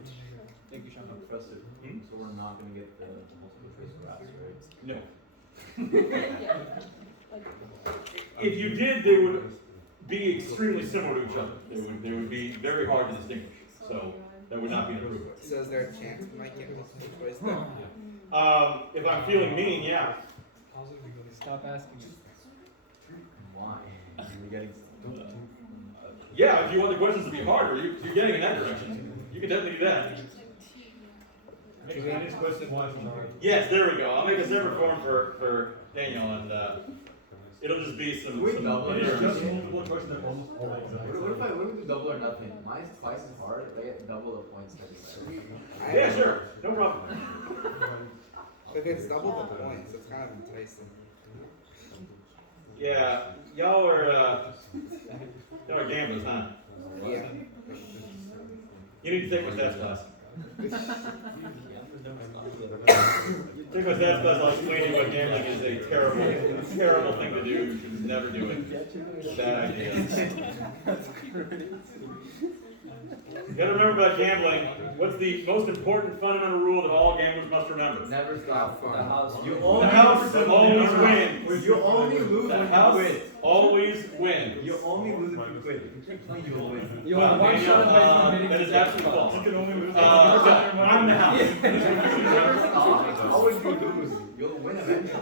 Thank you, Sean. Professor. Hmm? So we're not going to get the multiple choice graphs, right? No. If you did, they would be extremely similar to each other. They would be very hard to distinguish. So that would not be an improvement. So is there a chance we might get multiple choice there? If I'm feeling mean, yeah. Stop asking. Why? You're getting. Yeah, if you want the questions to be harder, you're getting in that direction. You can definitely do that. This question was Yes, there we go. I'll make a separate form for Daniel, and it'll just be some. Wait, some double it. iterations. just multiple questions that almost always What if we do double or nothing? Mine's twice as hard. They get double the points next time. Yeah, sure. No problem. If it's double the points, it's kind of enticing. Yeah, y'all are gamblers, huh? Yeah. You need to take my stats class. Take my stats class, I'll explain to you why gambling is a terrible, terrible thing to do. You should never do it. Bad idea. You gotta remember about gambling, what's the most important fundamental rule that all gamblers must remember? Never stop. The house. The house always wins. You only lose The when house you win. always wins. You only lose if you quit. If you keep playing, you will win. You Wow, want one Daniel, shot by committing that is absolutely false. You can only lose. I'm the house. Is what you should remember. Always you lose. You'll win eventually.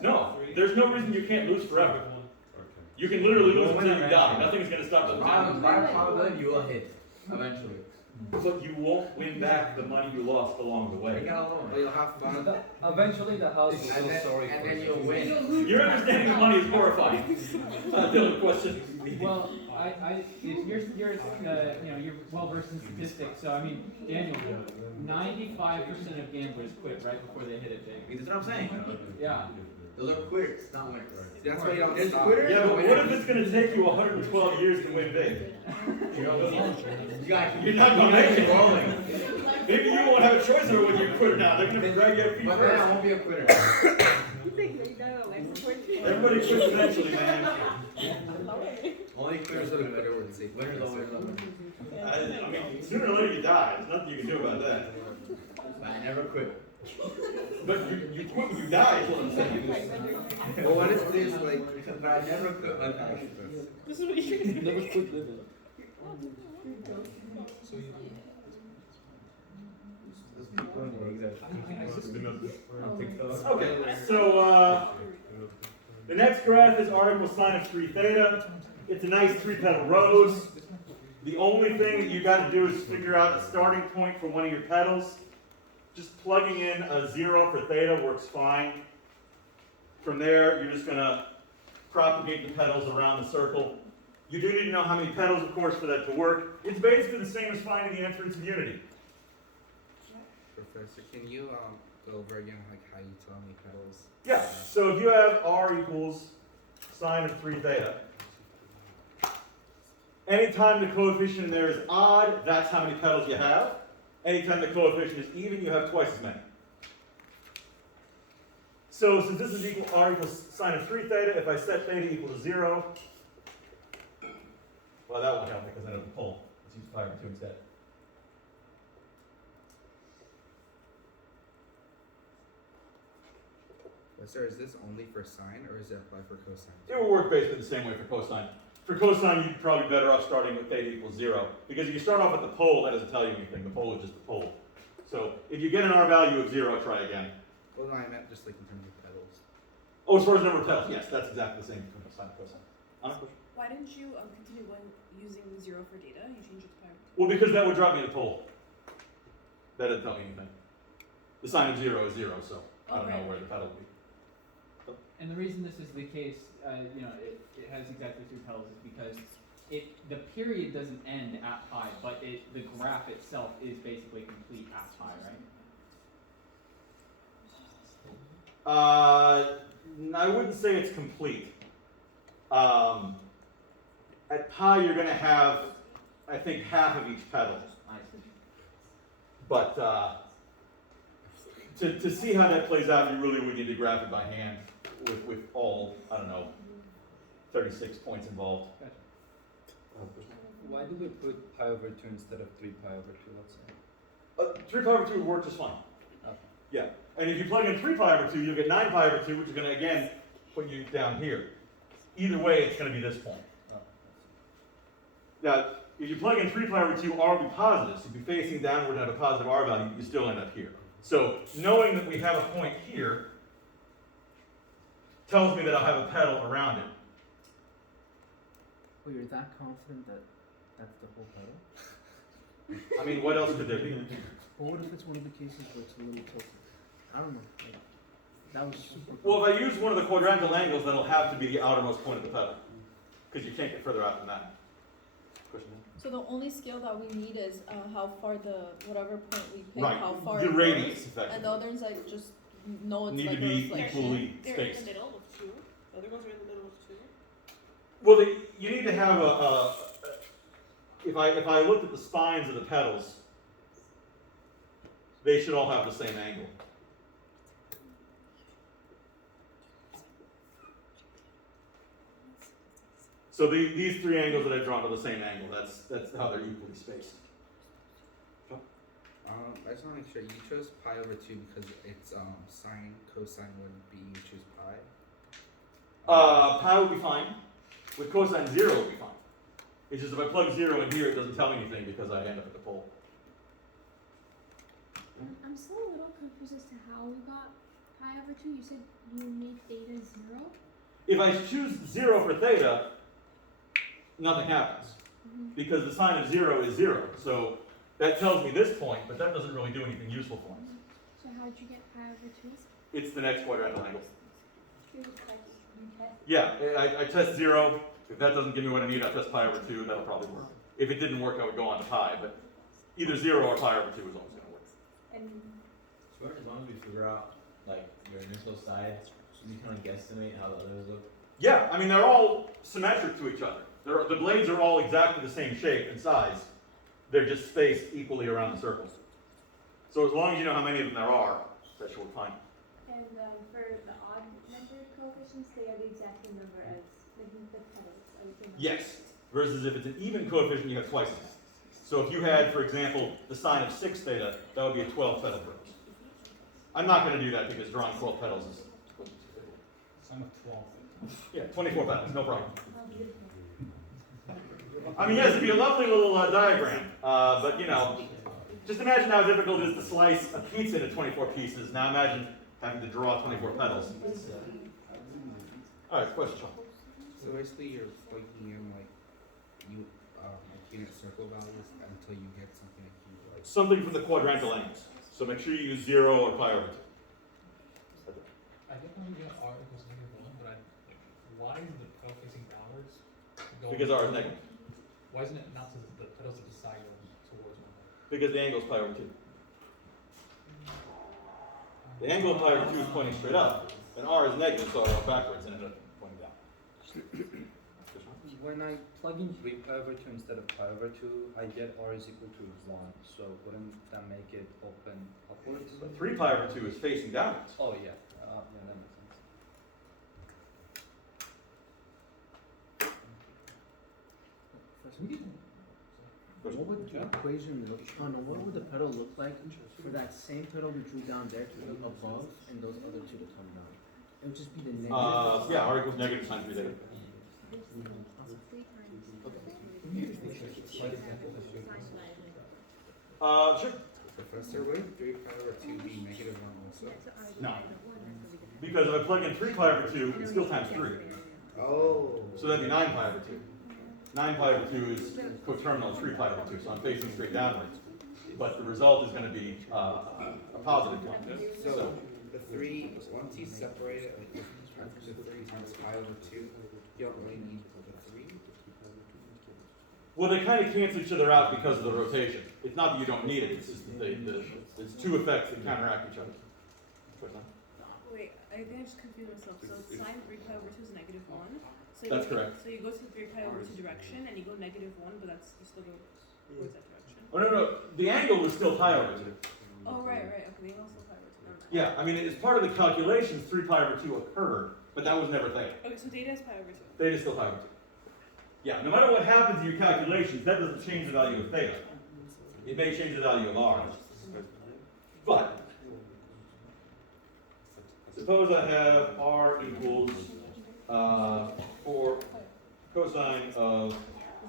No, there's no reason you can't lose forever. You can literally lose until you die. Nothing's gonna stop the time. By probability, you will hit eventually. But you won't win back the money you lost along the Take way. it alone. Well, you'll have fun. Eventually, the house will And feel then, sorry and for then you. you'll win. Your understanding of money is horrifying. Dylan, question. Well, if you're you're well versed in statistics. So I mean, Daniel, 95% of gamblers quit right before they hit it big. That's what I'm saying. Yeah. Those are quitters, not winners. That's why you don't There's stop. quitters. Yeah, but and what if winners. it's gonna take you 112 years to win big? You got, You're not gonna make it. rolling. Maybe you won't have a choice over whether you quit or not. They're gonna drag you out feet But then I first. won't be a quitter. You think that you got a life support? Everybody quits eventually, man. Only There's clear a better would say. winners always win. I mean, sooner or later you die. There's nothing you can do about that. I never quit. But you quit when you die, is what I'm saying. Well, what if this like? But I never quit my passion. This is what you're gonna Never quit living. So you Okay, so the next graph is r equals sine of 3 theta. It's a nice 3-petal rose. The only thing that you got to do is figure out a starting point for one of your petals. Just plugging in a 0 for theta works fine. From there, you're just going to propagate the petals around the circle. You do need to know how many petals, of course, for that to work. It's basically the same as finding the entrance of unity. Professor, can you go over again like how you tell me petals? Yeah, so if you have r equals sine of 3 theta, anytime the coefficient in there is odd, that's how many petals you have. Anytime the coefficient is even, you have twice as many. So since this is equal r equals sine of 3 theta, if I set theta equal to 0, well, that won't help because I know the pole. Let's use pi over 2 instead. Sir, is this only for sine or is it apply for cosine? It will work basically the same way for cosine. For cosine, you'd probably be better off starting with theta equals 0. Because if you start off at the pole, that doesn't tell you anything. The pole is just the pole. So if you get an r value of 0, try again. Well, no, I meant just like in terms of petals. Oh, as far as number of petals, yes, that's exactly the same between sine and cosine. Anna, question? Why didn't you continue when using 0 for data? You changed it to pi. Well, because that would drop me the pole. That doesn't tell me anything. The sign of 0 is 0, so I don't know where the petal would be. And the reason this is the case, it has exactly 2 petals is because the period doesn't end at pi, but the graph itself is basically complete at pi, right? I wouldn't say it's complete. At pi, you're going to have, I think, half of each petal. I see. But to see how that plays out, you really would need to graph it by hand with all, I don't know, 36 points involved. Gotcha. Why do we put pi over 2 instead of 3 pi over 2, let's say? 3 pi over 2 would work just fine. Okay. Yeah, and if you plug in 3 pi over 2, you'll get 9 pi over 2, which is going to, again, put you down here. Either way, it's going to be this point. Oh, Now, if you plug in 3 pi over 2, r will be positive. So if you're facing downward and have a positive r value, you still end up here. So knowing that we have a point here tells me that I'll have a petal around it. Well, you're that confident that that's the whole petal? I mean, what else could there be? Well, what if it's one of the cases where it's a little tilted? I don't know. Like, that was super Well, if I use one of the quadrantal angles, then it'll have to be the outermost point of the petal. Because you can't get further out than that. Question? So the only scale that we need is how far whatever point we pick, Right, how far the it radius, goes. effectively. And the others like just know it's Need like to a be reflection. equally They're spaced. in the middle of 2. The other ones are in the middle of 2. Well, you need to have if I looked at the spines of the petals, they should all have the same angle. So these 3 angles that I've drawn are the same angle. That's how they're equally spaced. I just want to make sure you chose pi over 2 because it's sine, cosine wouldn't be, you choose pi. Pi would be fine. With cosine 0 would be fine. It's just if I plug 0 in here, it doesn't tell me anything because I end up at the pole. I'm still a little confused as to how you got pi over 2. You said you made theta 0? If I choose 0 for theta, nothing happens. Because the sign of 0 is 0. So that tells me this point, but that doesn't really do anything useful for me. So how'd you get pi over 2? It's the next quadrantal angle. You test. Yeah, I test 0. If that doesn't give me what I need, I test pi over 2. That'll probably work. If it didn't work, I would go on to pi. But either 0 or pi over 2 is always going to work. And So as long as we figure out like your initial side, you can guesstimate how the others look. Yeah, I mean, they're all symmetric to each other. The blades are all exactly the same shape and size. They're just spaced equally around the circles. So as long as you know how many of them there are, that should work fine. for the odd numbered coefficients, they are the exact same number as the petals. Yes, versus if it's an even coefficient, you have twice as many. So if you had, for example, the sine of 6 theta, that would be a 12 petal rose. I'm not going to do that because drawing 12 petals is... Sum of 12. Yeah, 24 petals, no problem. I mean, yes, it'd be a lovely little diagram, but you know, just imagine how difficult it is to slice a pizza into 24 pieces. Now imagine having to draw 24 petals. All right, question, Sean. So basically, you're plugging in like unit circle values until you get something like you like. Something from the quadrantal angles. So make sure you use 0 or pi over 2. I get when you get r equals -1, but why is the pedal facing downwards? Because r is negative. Why isn't it not to the pedals at the side going towards 1? Because the angle is pi over 2. The angle of pi over 2 is pointing straight up, and r is negative, so I go backwards and end up pointing down. When I plug in 3 pi over 2 instead of pi over 2, I get r is equal to 1. So wouldn't that make it open upwards? But 3 pi over 2 is facing downwards. Oh yeah, yeah, that makes sense. What would the equation look? Oh no, what would the pedal look like for that same pedal we drew down there to be above and those other two to come down? It would just be the negative. Yeah, r equals negative sine 3 theta. Sure. Professor, would 3 pi over 2 be -1 also? No. Because if I plug in 3 pi over 2, it's still times 3. Oh. So that'd be 9 pi over 2. 9 pi over 2 is coterminal of 3 pi over 2, so I'm facing straight downwards. But the result is going to be a positive one. So the 3, once you separate it, like the 3 times pi over 2, you don't really need the 3. Well, they kind of cancel each other out because of the rotation. It's not that you don't need it, it's just that there's two effects that counteract each other. Wait, I think I just confused myself. So sine 3 pi over 2 is -1. So That's you, correct. So you go to the 3 pi over 2 direction and you go -1, but that's you still go towards that direction. Oh, no, the angle is still pi over 2. Oh, right. Okay, the angle's still pi over 2. Never mind. Yeah, I mean, as part of the calculations, 3 pi over 2 occurred, but that was never theta. Okay, so theta is pi over 2. Theta is still pi over 2. Yeah, no matter what happens in your calculations, that doesn't change the value of theta. It may change the value of r. But, suppose I have r equals 4 cosine of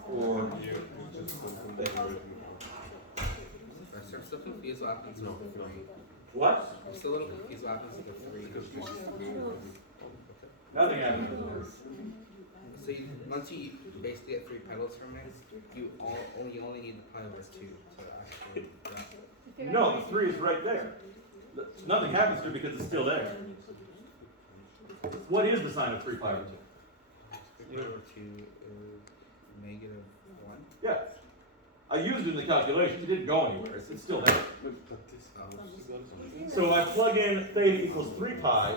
4 theta. Professor, I'm still confused what happens with the 3. What? I'm still a little confused what happens with the 3. Nothing happens. So once you basically get 3 pedals from it, you only need the pi over 2 to actually graph. No, the 3 is right there. Nothing happens to it because it's still there. What is the sine of 3 pi over 2? 3 over 2 is -1. Yeah. I used it in the calculation. It didn't go anywhere. It's still there. So if I plug in theta equals 3 pi,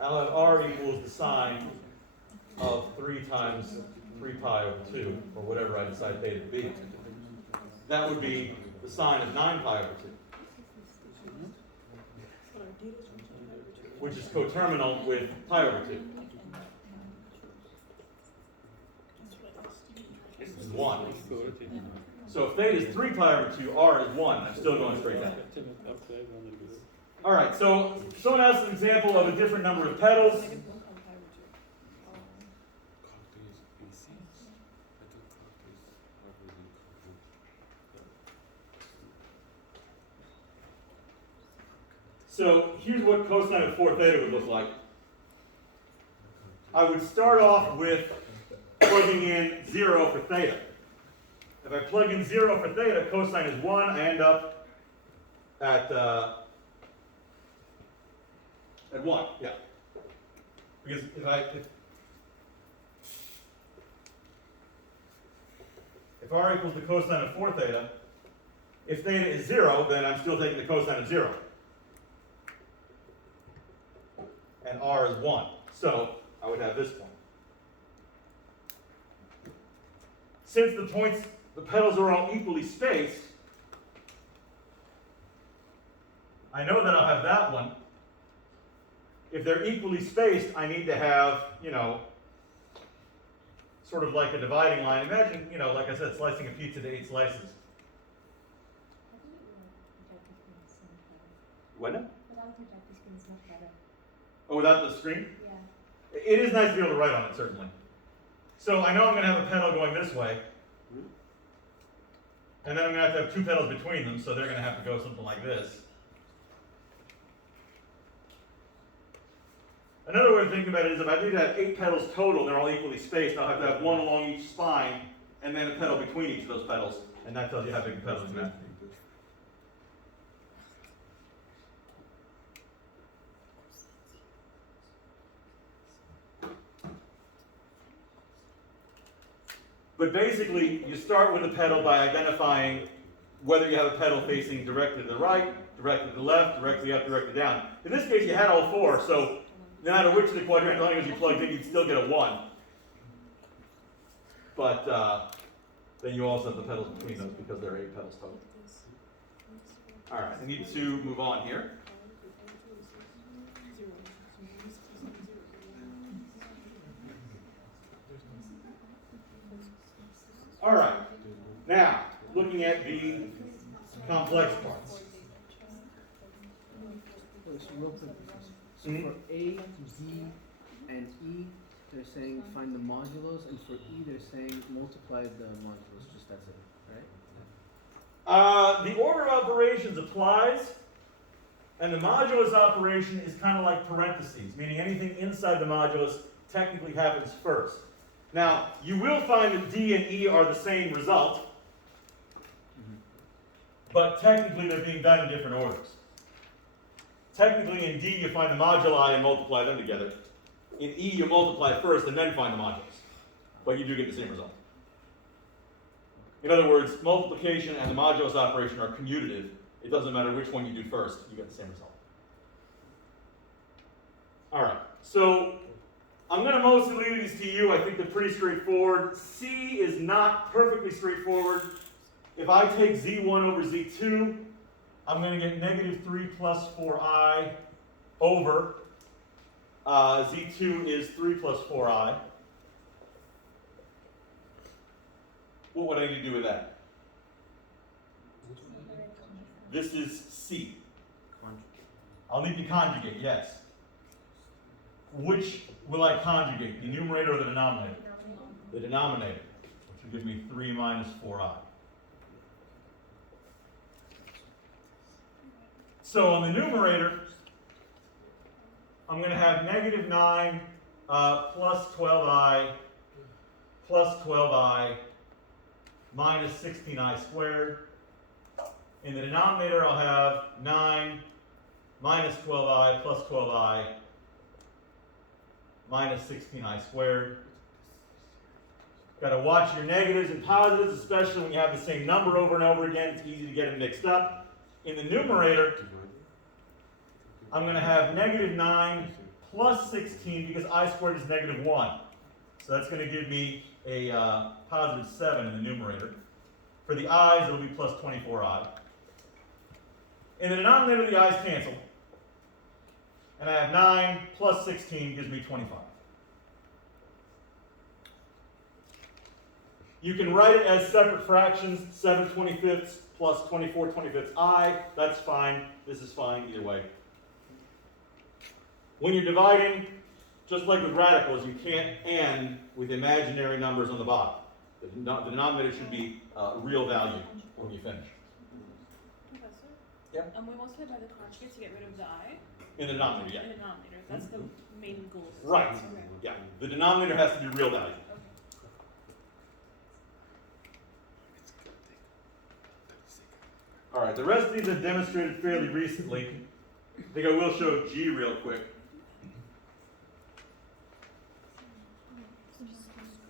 I'll have r equals the sine of 3 times 3 pi over 2, or whatever I decide theta to be. That would be the sine of 9 pi over 2, which is coterminal with pi over 2. This is 1. So if theta is 3 pi over 2, r is 1. I'm still going straight down. All right, so someone else an example of a different number of petals. So here's what cosine of 4 theta would look like. I would start off with plugging in 0 for theta. If I plug in 0 for theta, cosine is 1, I end up at 1, yeah. Because if r equals the cosine of 4 theta, if theta is 0, then I'm still taking the cosine of 0. And r is 1. So I would have this point. Since the petals are all equally spaced, I know that I'll have that one. If they're equally spaced, I need to have, sort of like a dividing line. Imagine, you know, like I said, slicing a pizza to 8 slices. What now? Without projector screen is much better. Oh, without the screen? Yeah. It is nice to be able to write on it, certainly. So I know I'm going to have a pedal going this way. And then I'm going to have 2 pedals between them, so they're going to have to go something like this. Another way of thinking about it is if I need to have 8 pedals total, they're all equally spaced, I'll have to have 1 along each spine, and then a pedal between each of those pedals. And that tells you how big the pedal is going to have to be. But basically, you start with a pedal by identifying whether you have a pedal facing directly to the right, directly to the left, directly up, directly down. In this case, you had all 4, so no matter which of the quadrantal angles you plugged in, you'd still get a 1. But then you also have the pedals between those because there are 8 pedals total. All right, I need to move on here. All right, now, looking at the complex parts. So real quick, so for A, D, and E, they're saying find the modulos, and for E, they're saying multiply the modulos, just that's it, right? The order of operations applies, and the modulus operation is kind of like parentheses, meaning anything inside the modulus technically happens first. Now, you will find that D and E are the same result, but technically they're being done in different orders. Technically in D you find the moduli and multiply them together. In E you multiply first and then find the modulus, but you do get the same result. In other words, multiplication and the modulus operation are commutative. It doesn't matter which one you do first, you get the same result. All right, so I'm going to mostly leave these to you. I think they're pretty straightforward. C is not perfectly straightforward. If I take Z1 over Z2, I'm going to get negative 3 plus 4i over Z2 is 3 plus 4i. What would I need to do with that? This is C. I'll need to conjugate, yes. Which will I conjugate, the numerator or the denominator? The denominator, which will give me 3 minus 4i. So on the numerator, I'm going to have negative 9 plus 12i plus 12i minus 16i squared. In the denominator, I'll have 9 minus 12i plus 12i minus 16i squared. Got to watch your negatives and positives, especially when you have the same number over and over again. It's easy to get them mixed up. In the numerator, I'm going to have negative 9 plus 16 because I squared is negative 1. So that's going to give me a positive 7 in the numerator. For the i's, it'll be plus 24i. In the denominator, the i's cancel. And I have 9 plus 16 gives me 25. You can write it as separate fractions, 7/25 plus 24/25 I. That's fine. This is fine either way. When you're dividing, just like with radicals, you can't end with imaginary numbers on the bottom. The denominator should be real value when you finish. Professor? Yeah? We mostly by the conjugate to get rid of the I? In the denominator, yeah. In the denominator. That's the main goal. Right. Okay. Yeah. The denominator has to be real value. All right, the rest of these I've demonstrated fairly recently. I think I will show G real quick.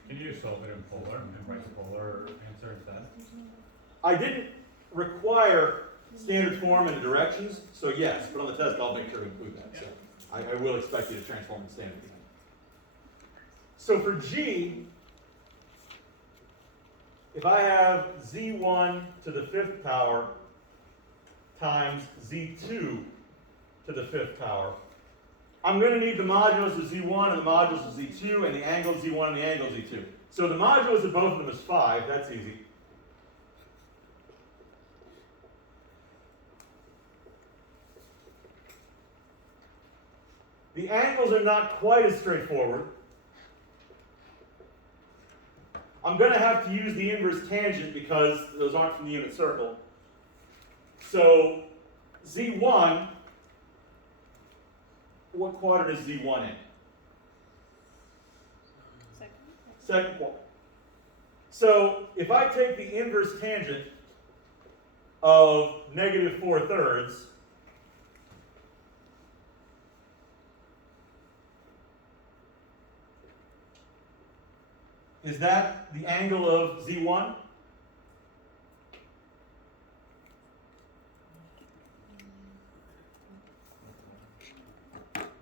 Can you just solve it in polar and write the polar answer instead? I didn't require standard form and directions, so yes, but on the test I'll make sure to include that. So I will expect you to transform in standard form. So for G, if I have Z1 to the 5th power times Z2 to the 5th power, I'm going to need the modulus of Z1 and the modulus of Z2 and the angle Z1 and the angle Z2. So the modulus of both of them is 5, that's easy. The angles are not quite as straightforward. I'm going to have to use the inverse tangent because those aren't from the unit circle. So Z1, what quadrant is Z1 in? Second quadrant. So if I take the inverse tangent of -4/3, is that the angle of Z1?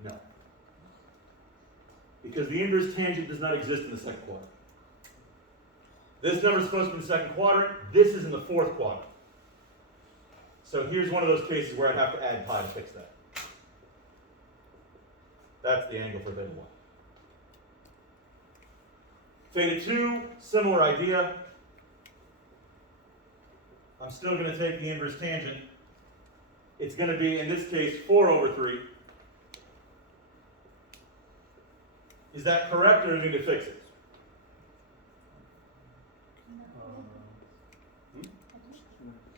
No. Because the inverse tangent does not exist in the second quadrant. This number is supposed to be in the second quadrant. This is in the fourth quadrant. So here's one of those cases where I'd have to add pi to fix that. That's the angle for theta 1. Theta 2, similar idea. I'm still going to take the inverse tangent. It's going to be, in this case, 4/3. Is that correct, or do we need to fix it?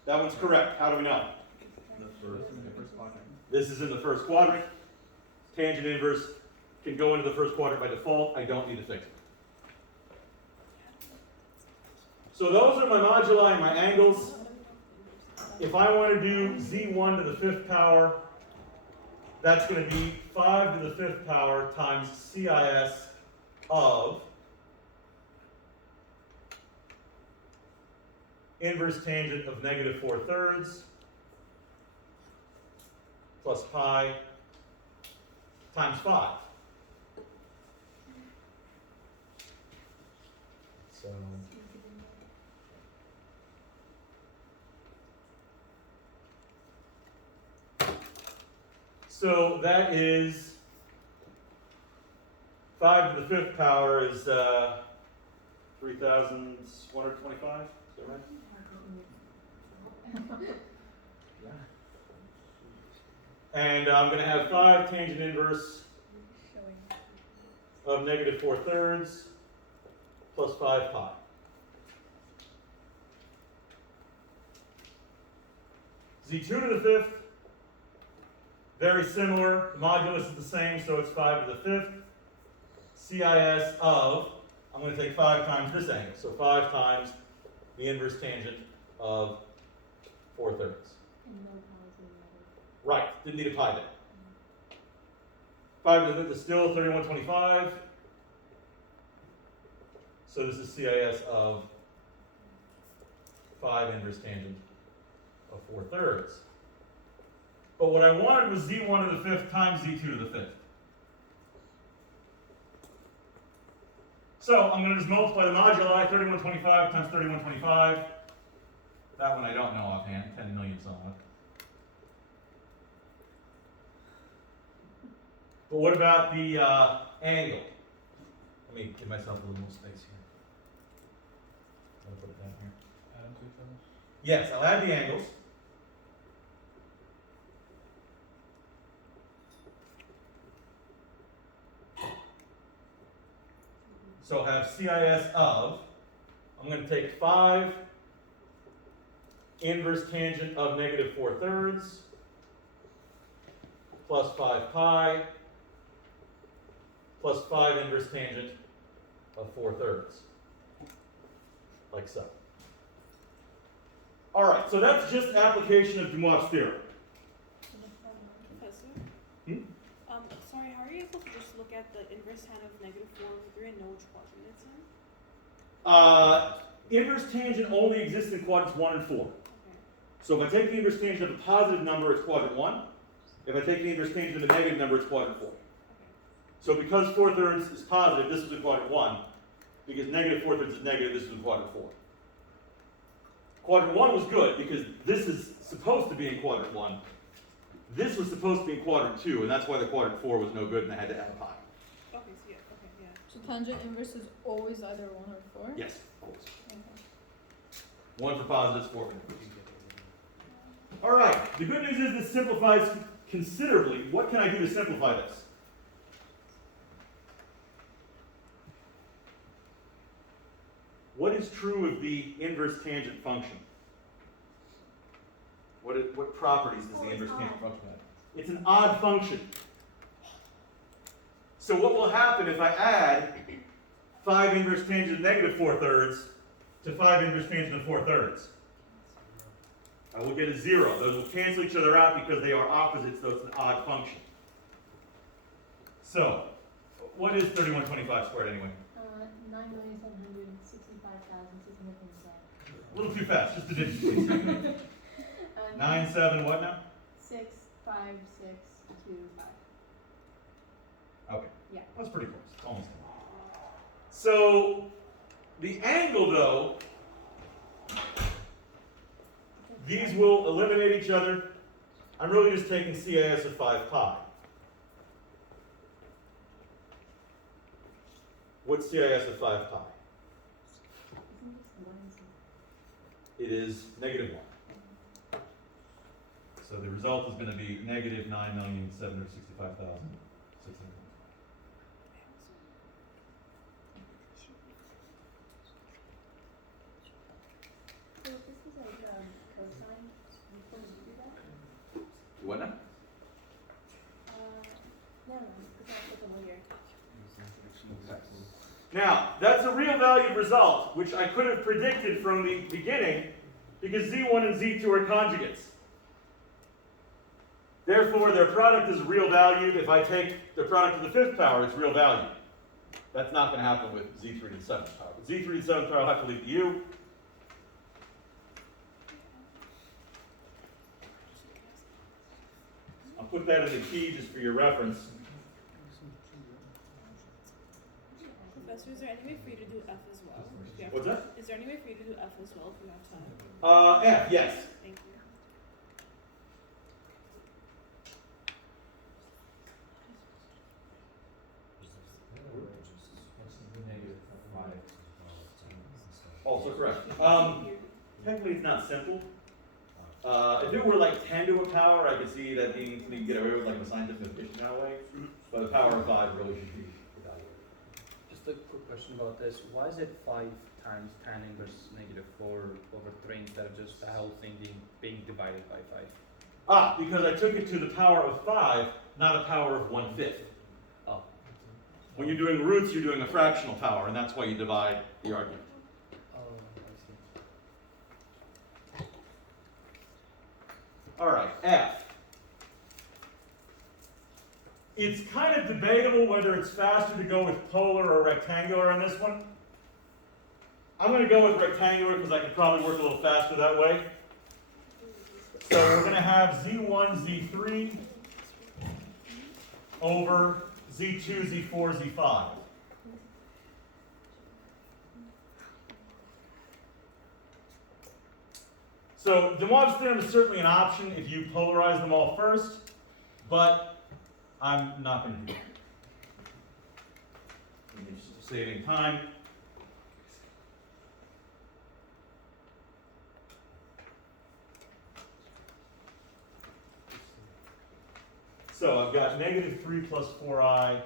That one's correct. How do we know? This is in the first quadrant. Tangent inverse can go into the first quadrant by default. I don't need to fix it. So those are my moduli and my angles. If I want to do Z1 to the 5th power, that's going to be 5 to the 5th power times CIS of inverse tangent of -4/3 plus pi times 5. So that is 5 to the 5th power is 3,125. Is that right? And I'm going to have 5 tangent inverse of -4/3 plus 5 pi. Z2 to the 5th, very similar. The modulus is the same, so it's 5 to the 5th. CIS of, I'm going to take 5 times this angle, so 5 times the inverse tangent of 4/3. Right, didn't need a pi there. 5 to the 5th is still 3125. So this is CIS of 5 inverse tangent of 4/3. But what I wanted was Z1 to the 5th times Z2 to the 5th. So I'm going to just multiply the moduli, 3125 times 3125. That one I don't know offhand, 10 million somewhat. But what about the angle? Let me give myself a little more space here. I'm going to put it down here. Add them to each other? Yes, I'll add the angles. So I'll have CIS of, I'm going to take 5 inverse tangent of -4/3 plus 5 pi plus 5 inverse tangent of 4/3, like so. All right, so that's just application of Dumois theorem. Professor? Hmm? Sorry, how are you able to just look at the inverse tan of -4/3 and know which quadrant it's in? Inverse tangent only exists in quadrants 1 and 4. Okay. So if I take the inverse tangent of a positive number, it's quadrant 1. If I take the inverse tangent of a negative number, it's quadrant 4. Okay. So because 4/3 is positive, this is in quadrant 1. Because -4/3 is negative, this is in quadrant 4. Quadrant 1 was good because this is supposed to be in quadrant 1. This was supposed to be in quadrant 2, and that's why the quadrant 4 was no good and I had to add pi. Okay, so yeah, okay, yeah. So tangent inverse is always either 1 or 4? Yes, always. Okay. 1 for positives, 4 for negatives. All right, the good news is this simplifies considerably. What can I do to simplify this? What is true of the inverse tangent function? What properties does the inverse tangent function have? It's an odd function. So what will happen if I add 5 inverse tangent of negative 4/3 to 5 inverse tangent of 4/3? I will get a 0. Those will cancel each other out because they are opposites, so it's an odd function. So, what is 3125 squared anyway? 9,765,610. A little too fast, just the digits, please. 9, 7, what now? 65625. Okay. Yeah. That's pretty close. Almost. So, the angle, though, these will eliminate each other. I'm really just taking CIS of 5 pi. What's CIS of 5 pi? It is negative 1. So the result is going to be negative 9,765,600. So if this is like cosine, you supposed to do that? What now? No, because I'll put them over here. Now, that's a real valued result, which I could have predicted from the beginning, because Z1 and Z2 are conjugates. Therefore, their product is real valued. If I take the product to the 5th power, it's real valued. That's not going to happen with Z3 to the 7th power. With Z3 to the 7th power, I'll have to leave to U. I'll put that in the key just for your reference. Professor, is there any way for you to do F as well? If you have What's time? that? Is there any way for you to do F as well if you have time? F, yes. Thank you. Also correct. Technically, it's not simple. If it were like 10 to a power, I could see that being something you get away with, like a scientific addition that way. But a power of 5 really should be evaluated. Just a quick question about this. Why is it 5 times tan inverse negative 4/3 instead of just the whole thing being divided by 5? Because I took it to the power of 5, not a power of 1/5. Oh. When you're doing roots, you're doing a fractional power, and that's why you divide the argument. Oh, I see. All right, F. It's kind of debatable whether it's faster to go with polar or rectangular on this one. I'm going to go with rectangular because I can probably work a little faster that way. So we're going to have Z1, Z3 over Z2, Z4, Z5. So de Moivre's theorem is certainly an option if you polarize them all first, but I'm not going to do that. Just saving time. So I've got negative 3 plus 4i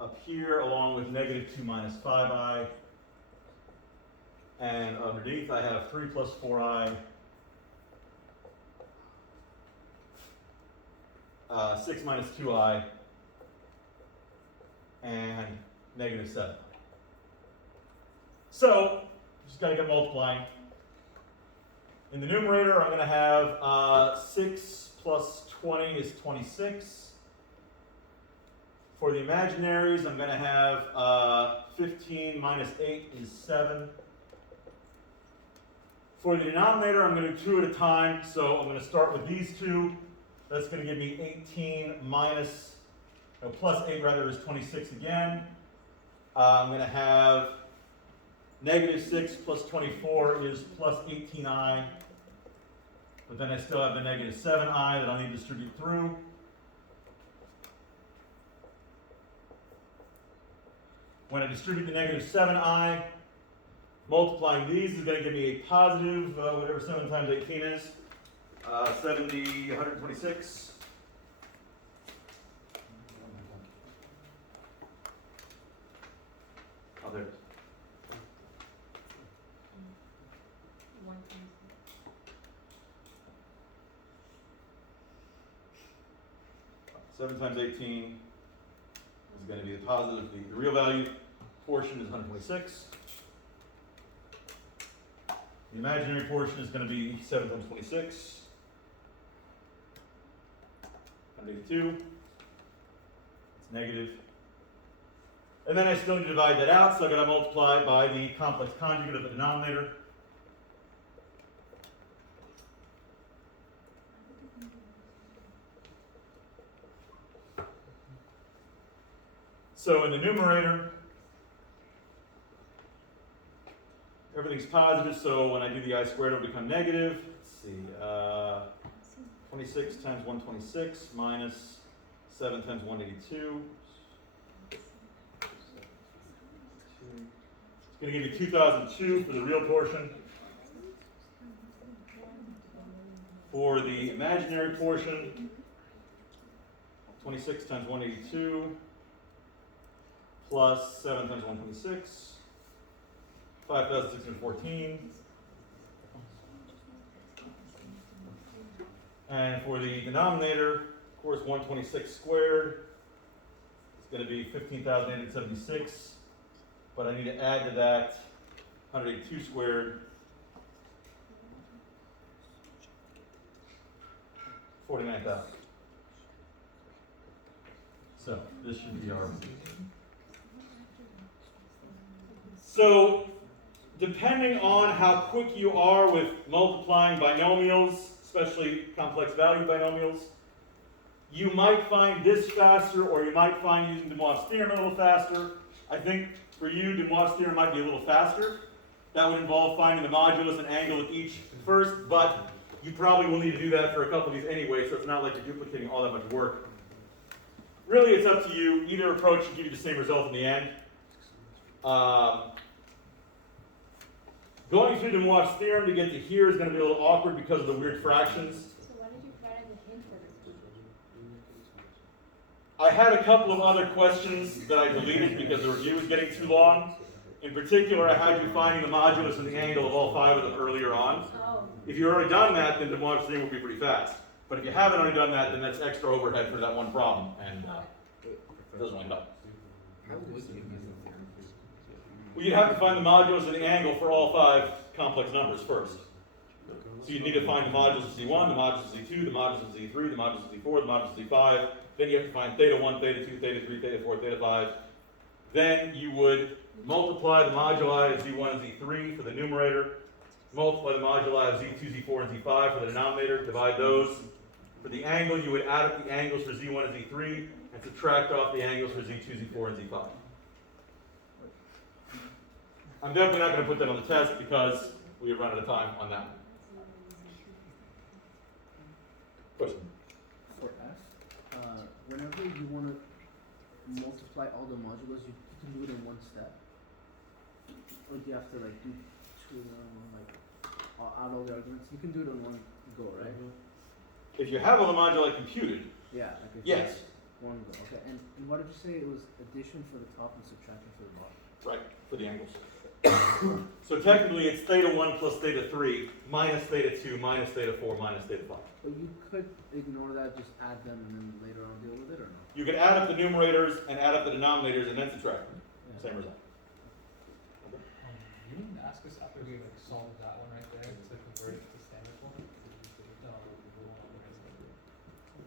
up here, along with negative 2 minus 5i. And underneath I have 3 plus 4i, 6 minus 2i, and negative 7. So, just got to get multiplying. In the numerator, I'm going to have 6 plus 20 is 26. For the imaginaries, I'm going to have 15 minus 8 is 7. For the denominator, I'm going to do 2 at a time, so I'm going to start with these two. That's going to give me 18 minus, no, plus 8 rather is 26 again. I'm going to have negative 6 plus 24 is plus 18i. But then I still have the negative 7i that I'll need to distribute through. when I distribute the negative 7i, multiplying these is going to give me a positive, whatever 7 times 18 is, 70, 126. Oh, there it is. 7 times 18 is going to be the positive, the real value portion is 126. The imaginary portion is going to be 7 times 26, 182. It's negative. And then I still need to divide that out, so I've got to multiply by the complex conjugate of the denominator. So in the numerator, everything's positive, so when I do the I squared, it'll become negative. Let's see, 26 times 126 minus 7 times 182. It's going to give you 2002 for the real portion. For the imaginary portion, 26 times 182 plus 7 times 126, 5,614. And for the denominator, of course, 126 squared is going to be 15,876. But I need to add to that 182 squared, 49,000. So this should be our. So depending on how quick you are with multiplying binomials, especially complex value binomials, you might find this faster, or you might find using De Moivre's theorem a little faster. I think for you, De Moivre's theorem might be a little faster. That would involve finding the modulus and angle of each first, but you probably will need to do that for a couple of these anyway, so it's not like you're duplicating all that much work. Really, it's up to you. Either approach should give you the same result in the end. Going through De Moivre's theorem to get to here is going to be a little awkward because of the weird fractions. So why did you provide the hint for this? I had a couple of other questions that I deleted because the review was getting too long. In particular, I had you finding the modulus and the angle of all 5 of them earlier on. Oh. If you've already done that, then De Moivre's theorem will be pretty fast. But if you haven't already done that, then that's extra overhead for that one problem, and it doesn't really help. How would you use the theorem? Well, you'd have to find the modulus and the angle for all 5 complex numbers first. So you'd need to find the modulus of Z1, the modulus of Z2, the modulus of Z3, the modulus of Z4, the modulus of Z5. Then you have to find theta 1, theta 2, theta 3, theta 4, theta 5. Then you would multiply the moduli of Z1 and Z3 for the numerator, multiply the moduli of Z2, Z4, and Z5 for the denominator, divide those. For the angle, you would add up the angles for Z1 and Z3 and subtract off the angles for Z2, Z4, and Z5. I'm definitely not going to put that on the test because we have run out of time on that. Question? For F, whenever you want to multiply all the modulus, you can do it in one step? Or do you have to like do two, add all the arguments? You can do it in one go, right? If you have all the moduli computed, Yeah. Like if yes. it's one go. Okay. And what did you say? It was addition for the top and subtraction for the bottom. Right, for the angles. So technically it's theta 1 plus theta 3 minus theta 2 minus theta 4 minus theta 5. But you could ignore that, just add them, and then later on deal with it, or no? You can add up the numerators and add up the denominators and then subtract them. Yeah. Same result. You didn't ask us after we like solved that one right there to convert it to standard form? No, the one over here.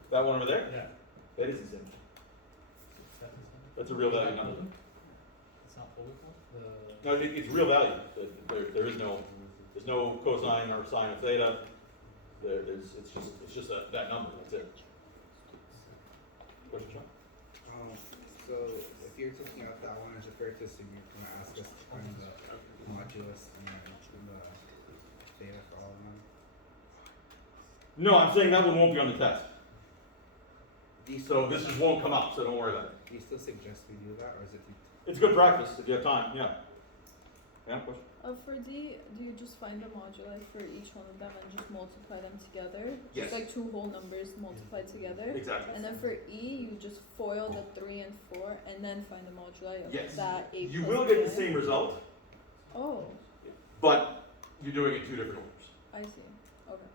That one over there? Yeah. That is the same. That's the same. That's a real value number. It's not polar form? No, it's real value. There's no cosine or sine of theta. It's just that number. That's it. Question, Sean? So if you're taking out that one, is it fair to assume you're going to ask us to find the modulus and then the theta for all of them? No, I'm saying that one won't be on the test. So this just won't come up, so don't worry about it. Do you still suggest we do that, or is it It's good practice if you have time, yeah. Yeah, question? For D, do you just find the moduli for each one of them and just multiply them together? Yes. Just like two whole numbers multiplied together? Exactly. And then for E, you just FOIL the 3 and 4 and then find the moduli of Yes. that A You plus will get B. the same result, Oh, but you're doing it two different orders. I see. Okay.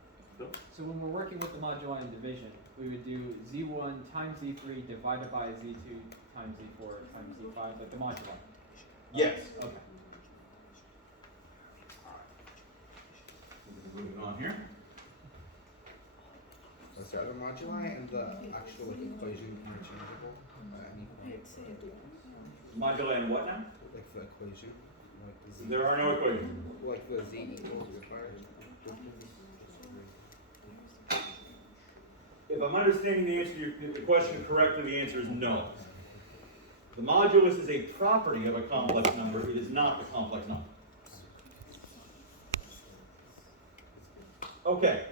So when we're working with the moduli in division, we would do z1 times z3 divided by z2 times z4 times z5, like the moduli. Yes. Okay. Moving on here. So are the moduli and the actual like equation interchangeable? Any Moduli and what now? like the equation, like the z. There are no equations. Like the z equals required. If I'm understanding the answer to the question correctly, the answer is no. The modulus is a property of a complex number. It is not a complex number. Okay.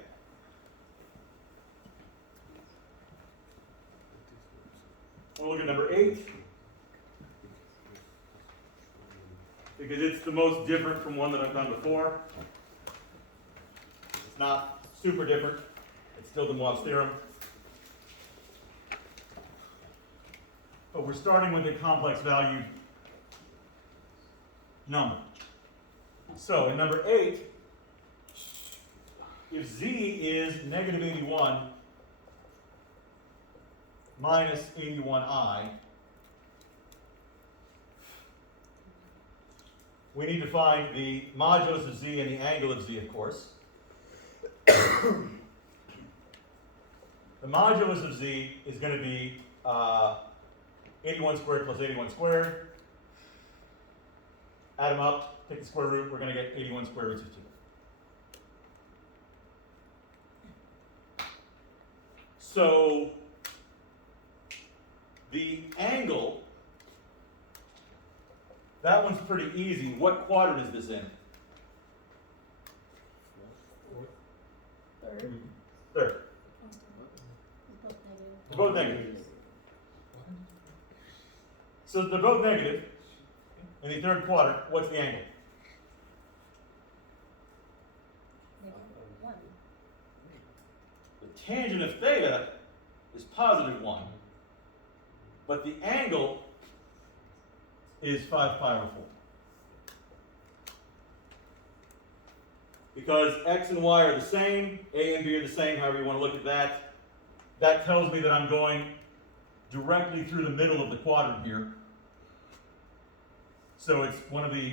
We'll look at number 8. Because it's the most different from one that I've done before. It's not super different. It's still the Moiv's theorem. But we're starting with a complex valued number. So in number 8, if z is negative 81 minus 81i, we need to find the modulus of z and the angle of z, of course. The modulus of z is going to be 81 squared plus 81 squared. Add them up, take the square root, we're going to get 81 square roots of 2. So the angle, that one's pretty easy. What quadrant is this in? Third. Third. They're both negative. So they're both negative. In the third quadrant, what's the angle? The tangent of theta is positive 1. But the angle is 5 pi over 4. Because x and y are the same, a and b are the same, however you want to look at that. That tells me that I'm going directly through the middle of the quadrant here. So it's one of the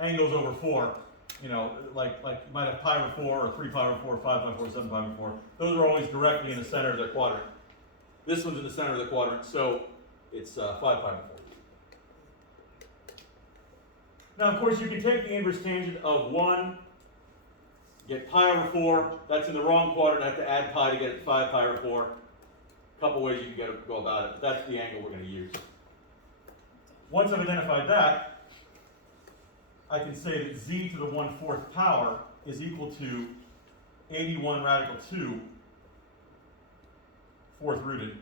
angles over 4. You know, like you might have pi over 4, or 3 pi over 4, or 5 pi over 4, 7 pi over 4. Those are always directly in the center of their quadrant. This one's in the center of the quadrant, so it's 5 pi over 4. Now, of course, you can take the inverse tangent of 1, get pi over 4. That's in the wrong quadrant. I have to add pi to get it 5 pi over 4. A couple ways you can go about it, but that's the angle we're going to use. Once I've identified that, I can say that z to the 1/4 power is equal to 81 radical 2 fourth rooted.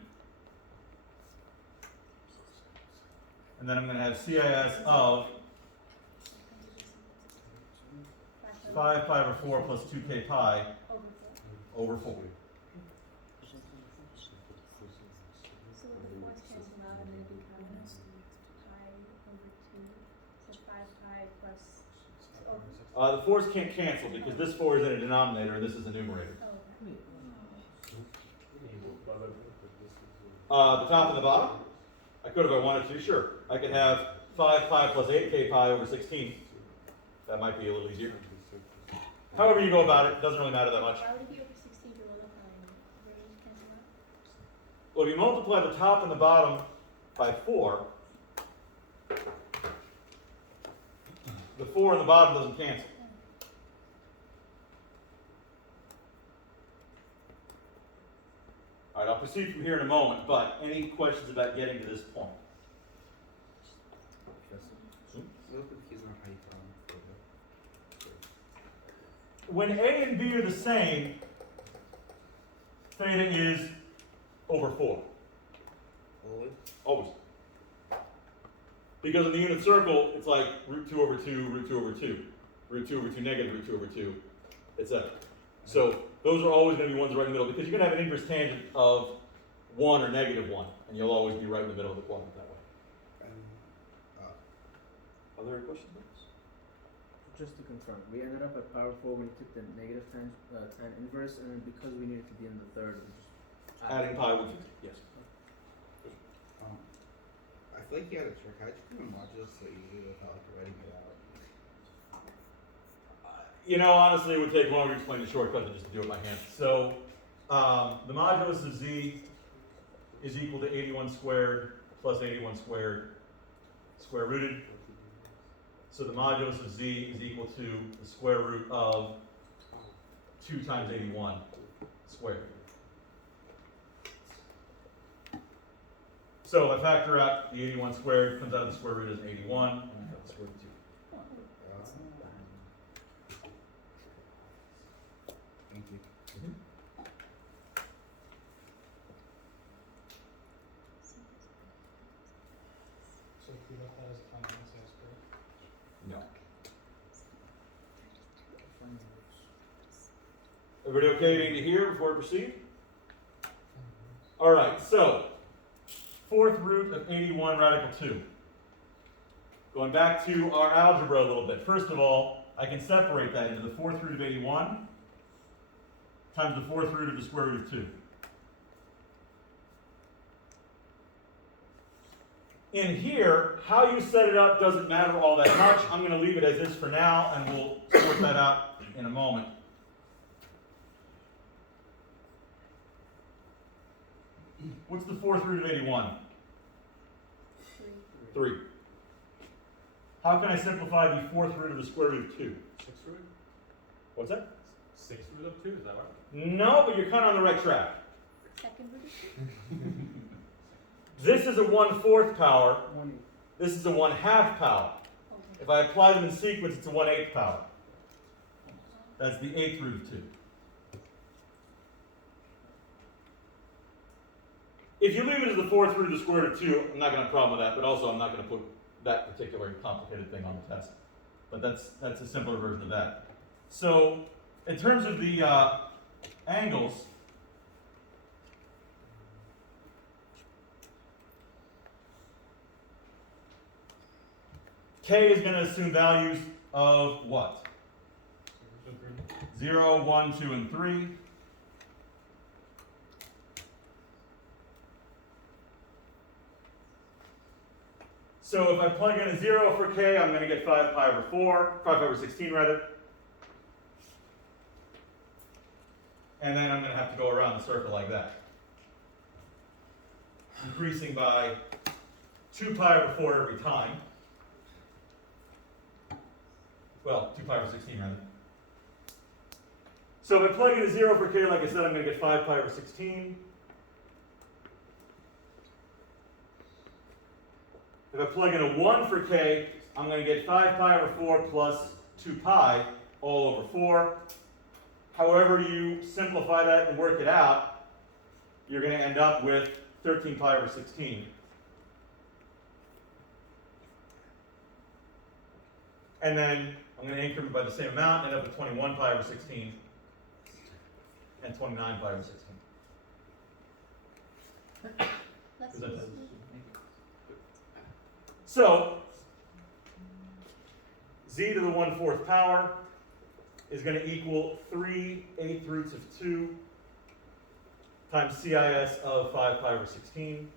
And then I'm going to have CIS of 5 pi over 4 plus 2k pi over 4. So the fours cancel out and then it becomes pi over 2. So 5 pi plus. The 4's can't cancel because this 4 is in a denominator and this is a numerator. The top and the bottom? I could if I wanted to, sure. I could have 5 pi plus 8k pi over 16. That might be a little easier. However you go about it, doesn't really matter that much. Why would it be over 16 below the pi? Where does it cancel out? Well, if you multiply the top and the bottom by 4, the 4 in the bottom doesn't cancel. All right, I'll proceed from here in a moment, but any questions about getting to this point? When a and b are the same, theta is over 4. Always? always. Because in the unit circle, it's like root 2 over 2, root 2 over 2, root 2 over 2 negative root 2 over 2, etc. So those are always going to be ones right in the middle, because you're going to have an inverse tangent of 1 or negative 1, and you'll always be right in the middle of the quadrant that way. Other questions? Just to confirm, we ended up at power 4 when we took the negative tan inverse, and then because we needed to be in the third, we just Adding pi would be, yes. I feel like you had a trick. How'd you do the modulus so easy without like writing it out? You know, honestly, it would take longer to explain the shortcut than just to do it by hand. So, the modulus of z is equal to 81 squared plus 81 squared square rooted. So the modulus of z is equal to the square root of 2 times 81 squared. So if I factor out the 81 squared, comes out of the square root as 81, and I have the square root of 2. Thank you. So theta has finance as correct? No. Everybody okay to hear before I proceed? All right, so 4th root of 81 radical 2. Going back to our algebra a little bit. First of all, I can separate that into the 4th root of 81 times the 4th root of the square root of 2. In here, how you set it up doesn't matter all that much. I'm going to leave it as is for now, and we'll sort that out in a moment. What's the 4th root of 81? 3. How can I simplify the 4th root of the square root of 2? 6th root? What's that? 6th root of 2, is that right? No, but you're kind of on the right track. Second root of 2? This is a 1/4 power. This is a 1/2 power. If I apply them in sequence, it's a 1/8 power. That's the 8th root of 2. If you leave it as the 4th root of the square root of 2, I'm not going to have a problem with that, but also I'm not going to put that particular complicated thing on the test. But that's a simpler version of that. So, in terms of the angles, K is going to assume values of what? 0, 1, 2, and 3. So if I plug in a 0 for K, I'm going to get 5 pi over 5 pi over 16 rather. And then I'm going to have to go around the circle like that. Increasing by 2 pi over 4 every time. Well, 2 pi over 16 rather. So if I plug in a 0 for K, like I said, I'm going to get 5 pi over 16. If I plug in a 1 for K, I'm going to get 5 pi over 4 plus 2 pi all over 4. However you simplify that and work it out, you're going to end up with 13 pi over 16. And then I'm going to increment by the same amount, end up with 21 pi over 16 and 29 pi over 16. Let's Is that use it? So, z to the 1/4 power is going to equal 3 8th roots of 2 times CIS of 5 pi over 16,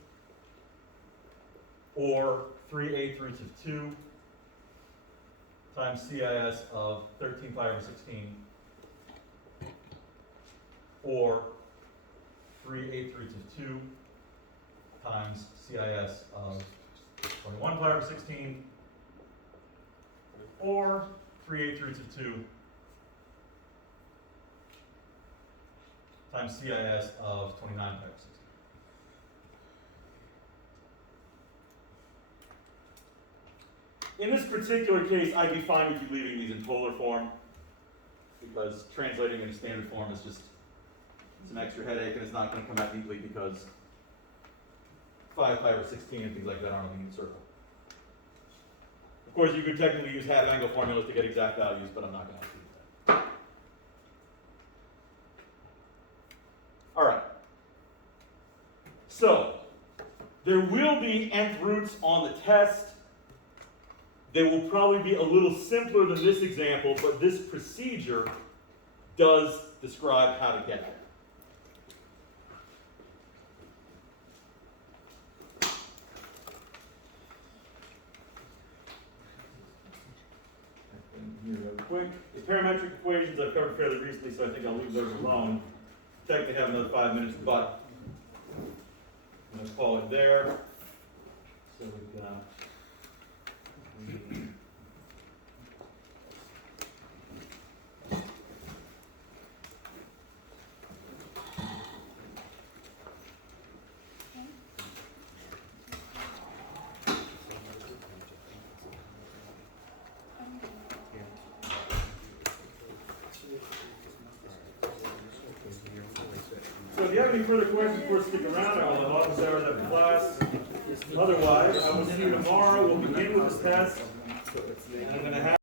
or 3 8th roots of 2 times CIS of 13 pi over 16, or 3 8th roots of 2 times CIS of 21 pi over 16, or 3 8th roots of 2 times CIS of 29 pi over 16. In this particular case, I'd be fine with you leaving these in polar form, because translating in standard form is just some extra headache, and it's not going to come out neatly, because 5 pi over 16 and things like that on a unit circle. Of course, you could technically use half angle formulas to get exact values, but I'm not going to do that. All right. So, there will be nth roots on the test. They will probably be a little simpler than this example, but this procedure does describe how to get there. Here real quick. The parametric equations I've covered fairly recently, so I think I'll leave those alone. Technically have another 5 minutes, but I'm going to call it there. So we've got So if you have any further questions, of course, stick around. I will have office hours after class. Otherwise, I will see you tomorrow. We'll begin with the test. And I'm going to have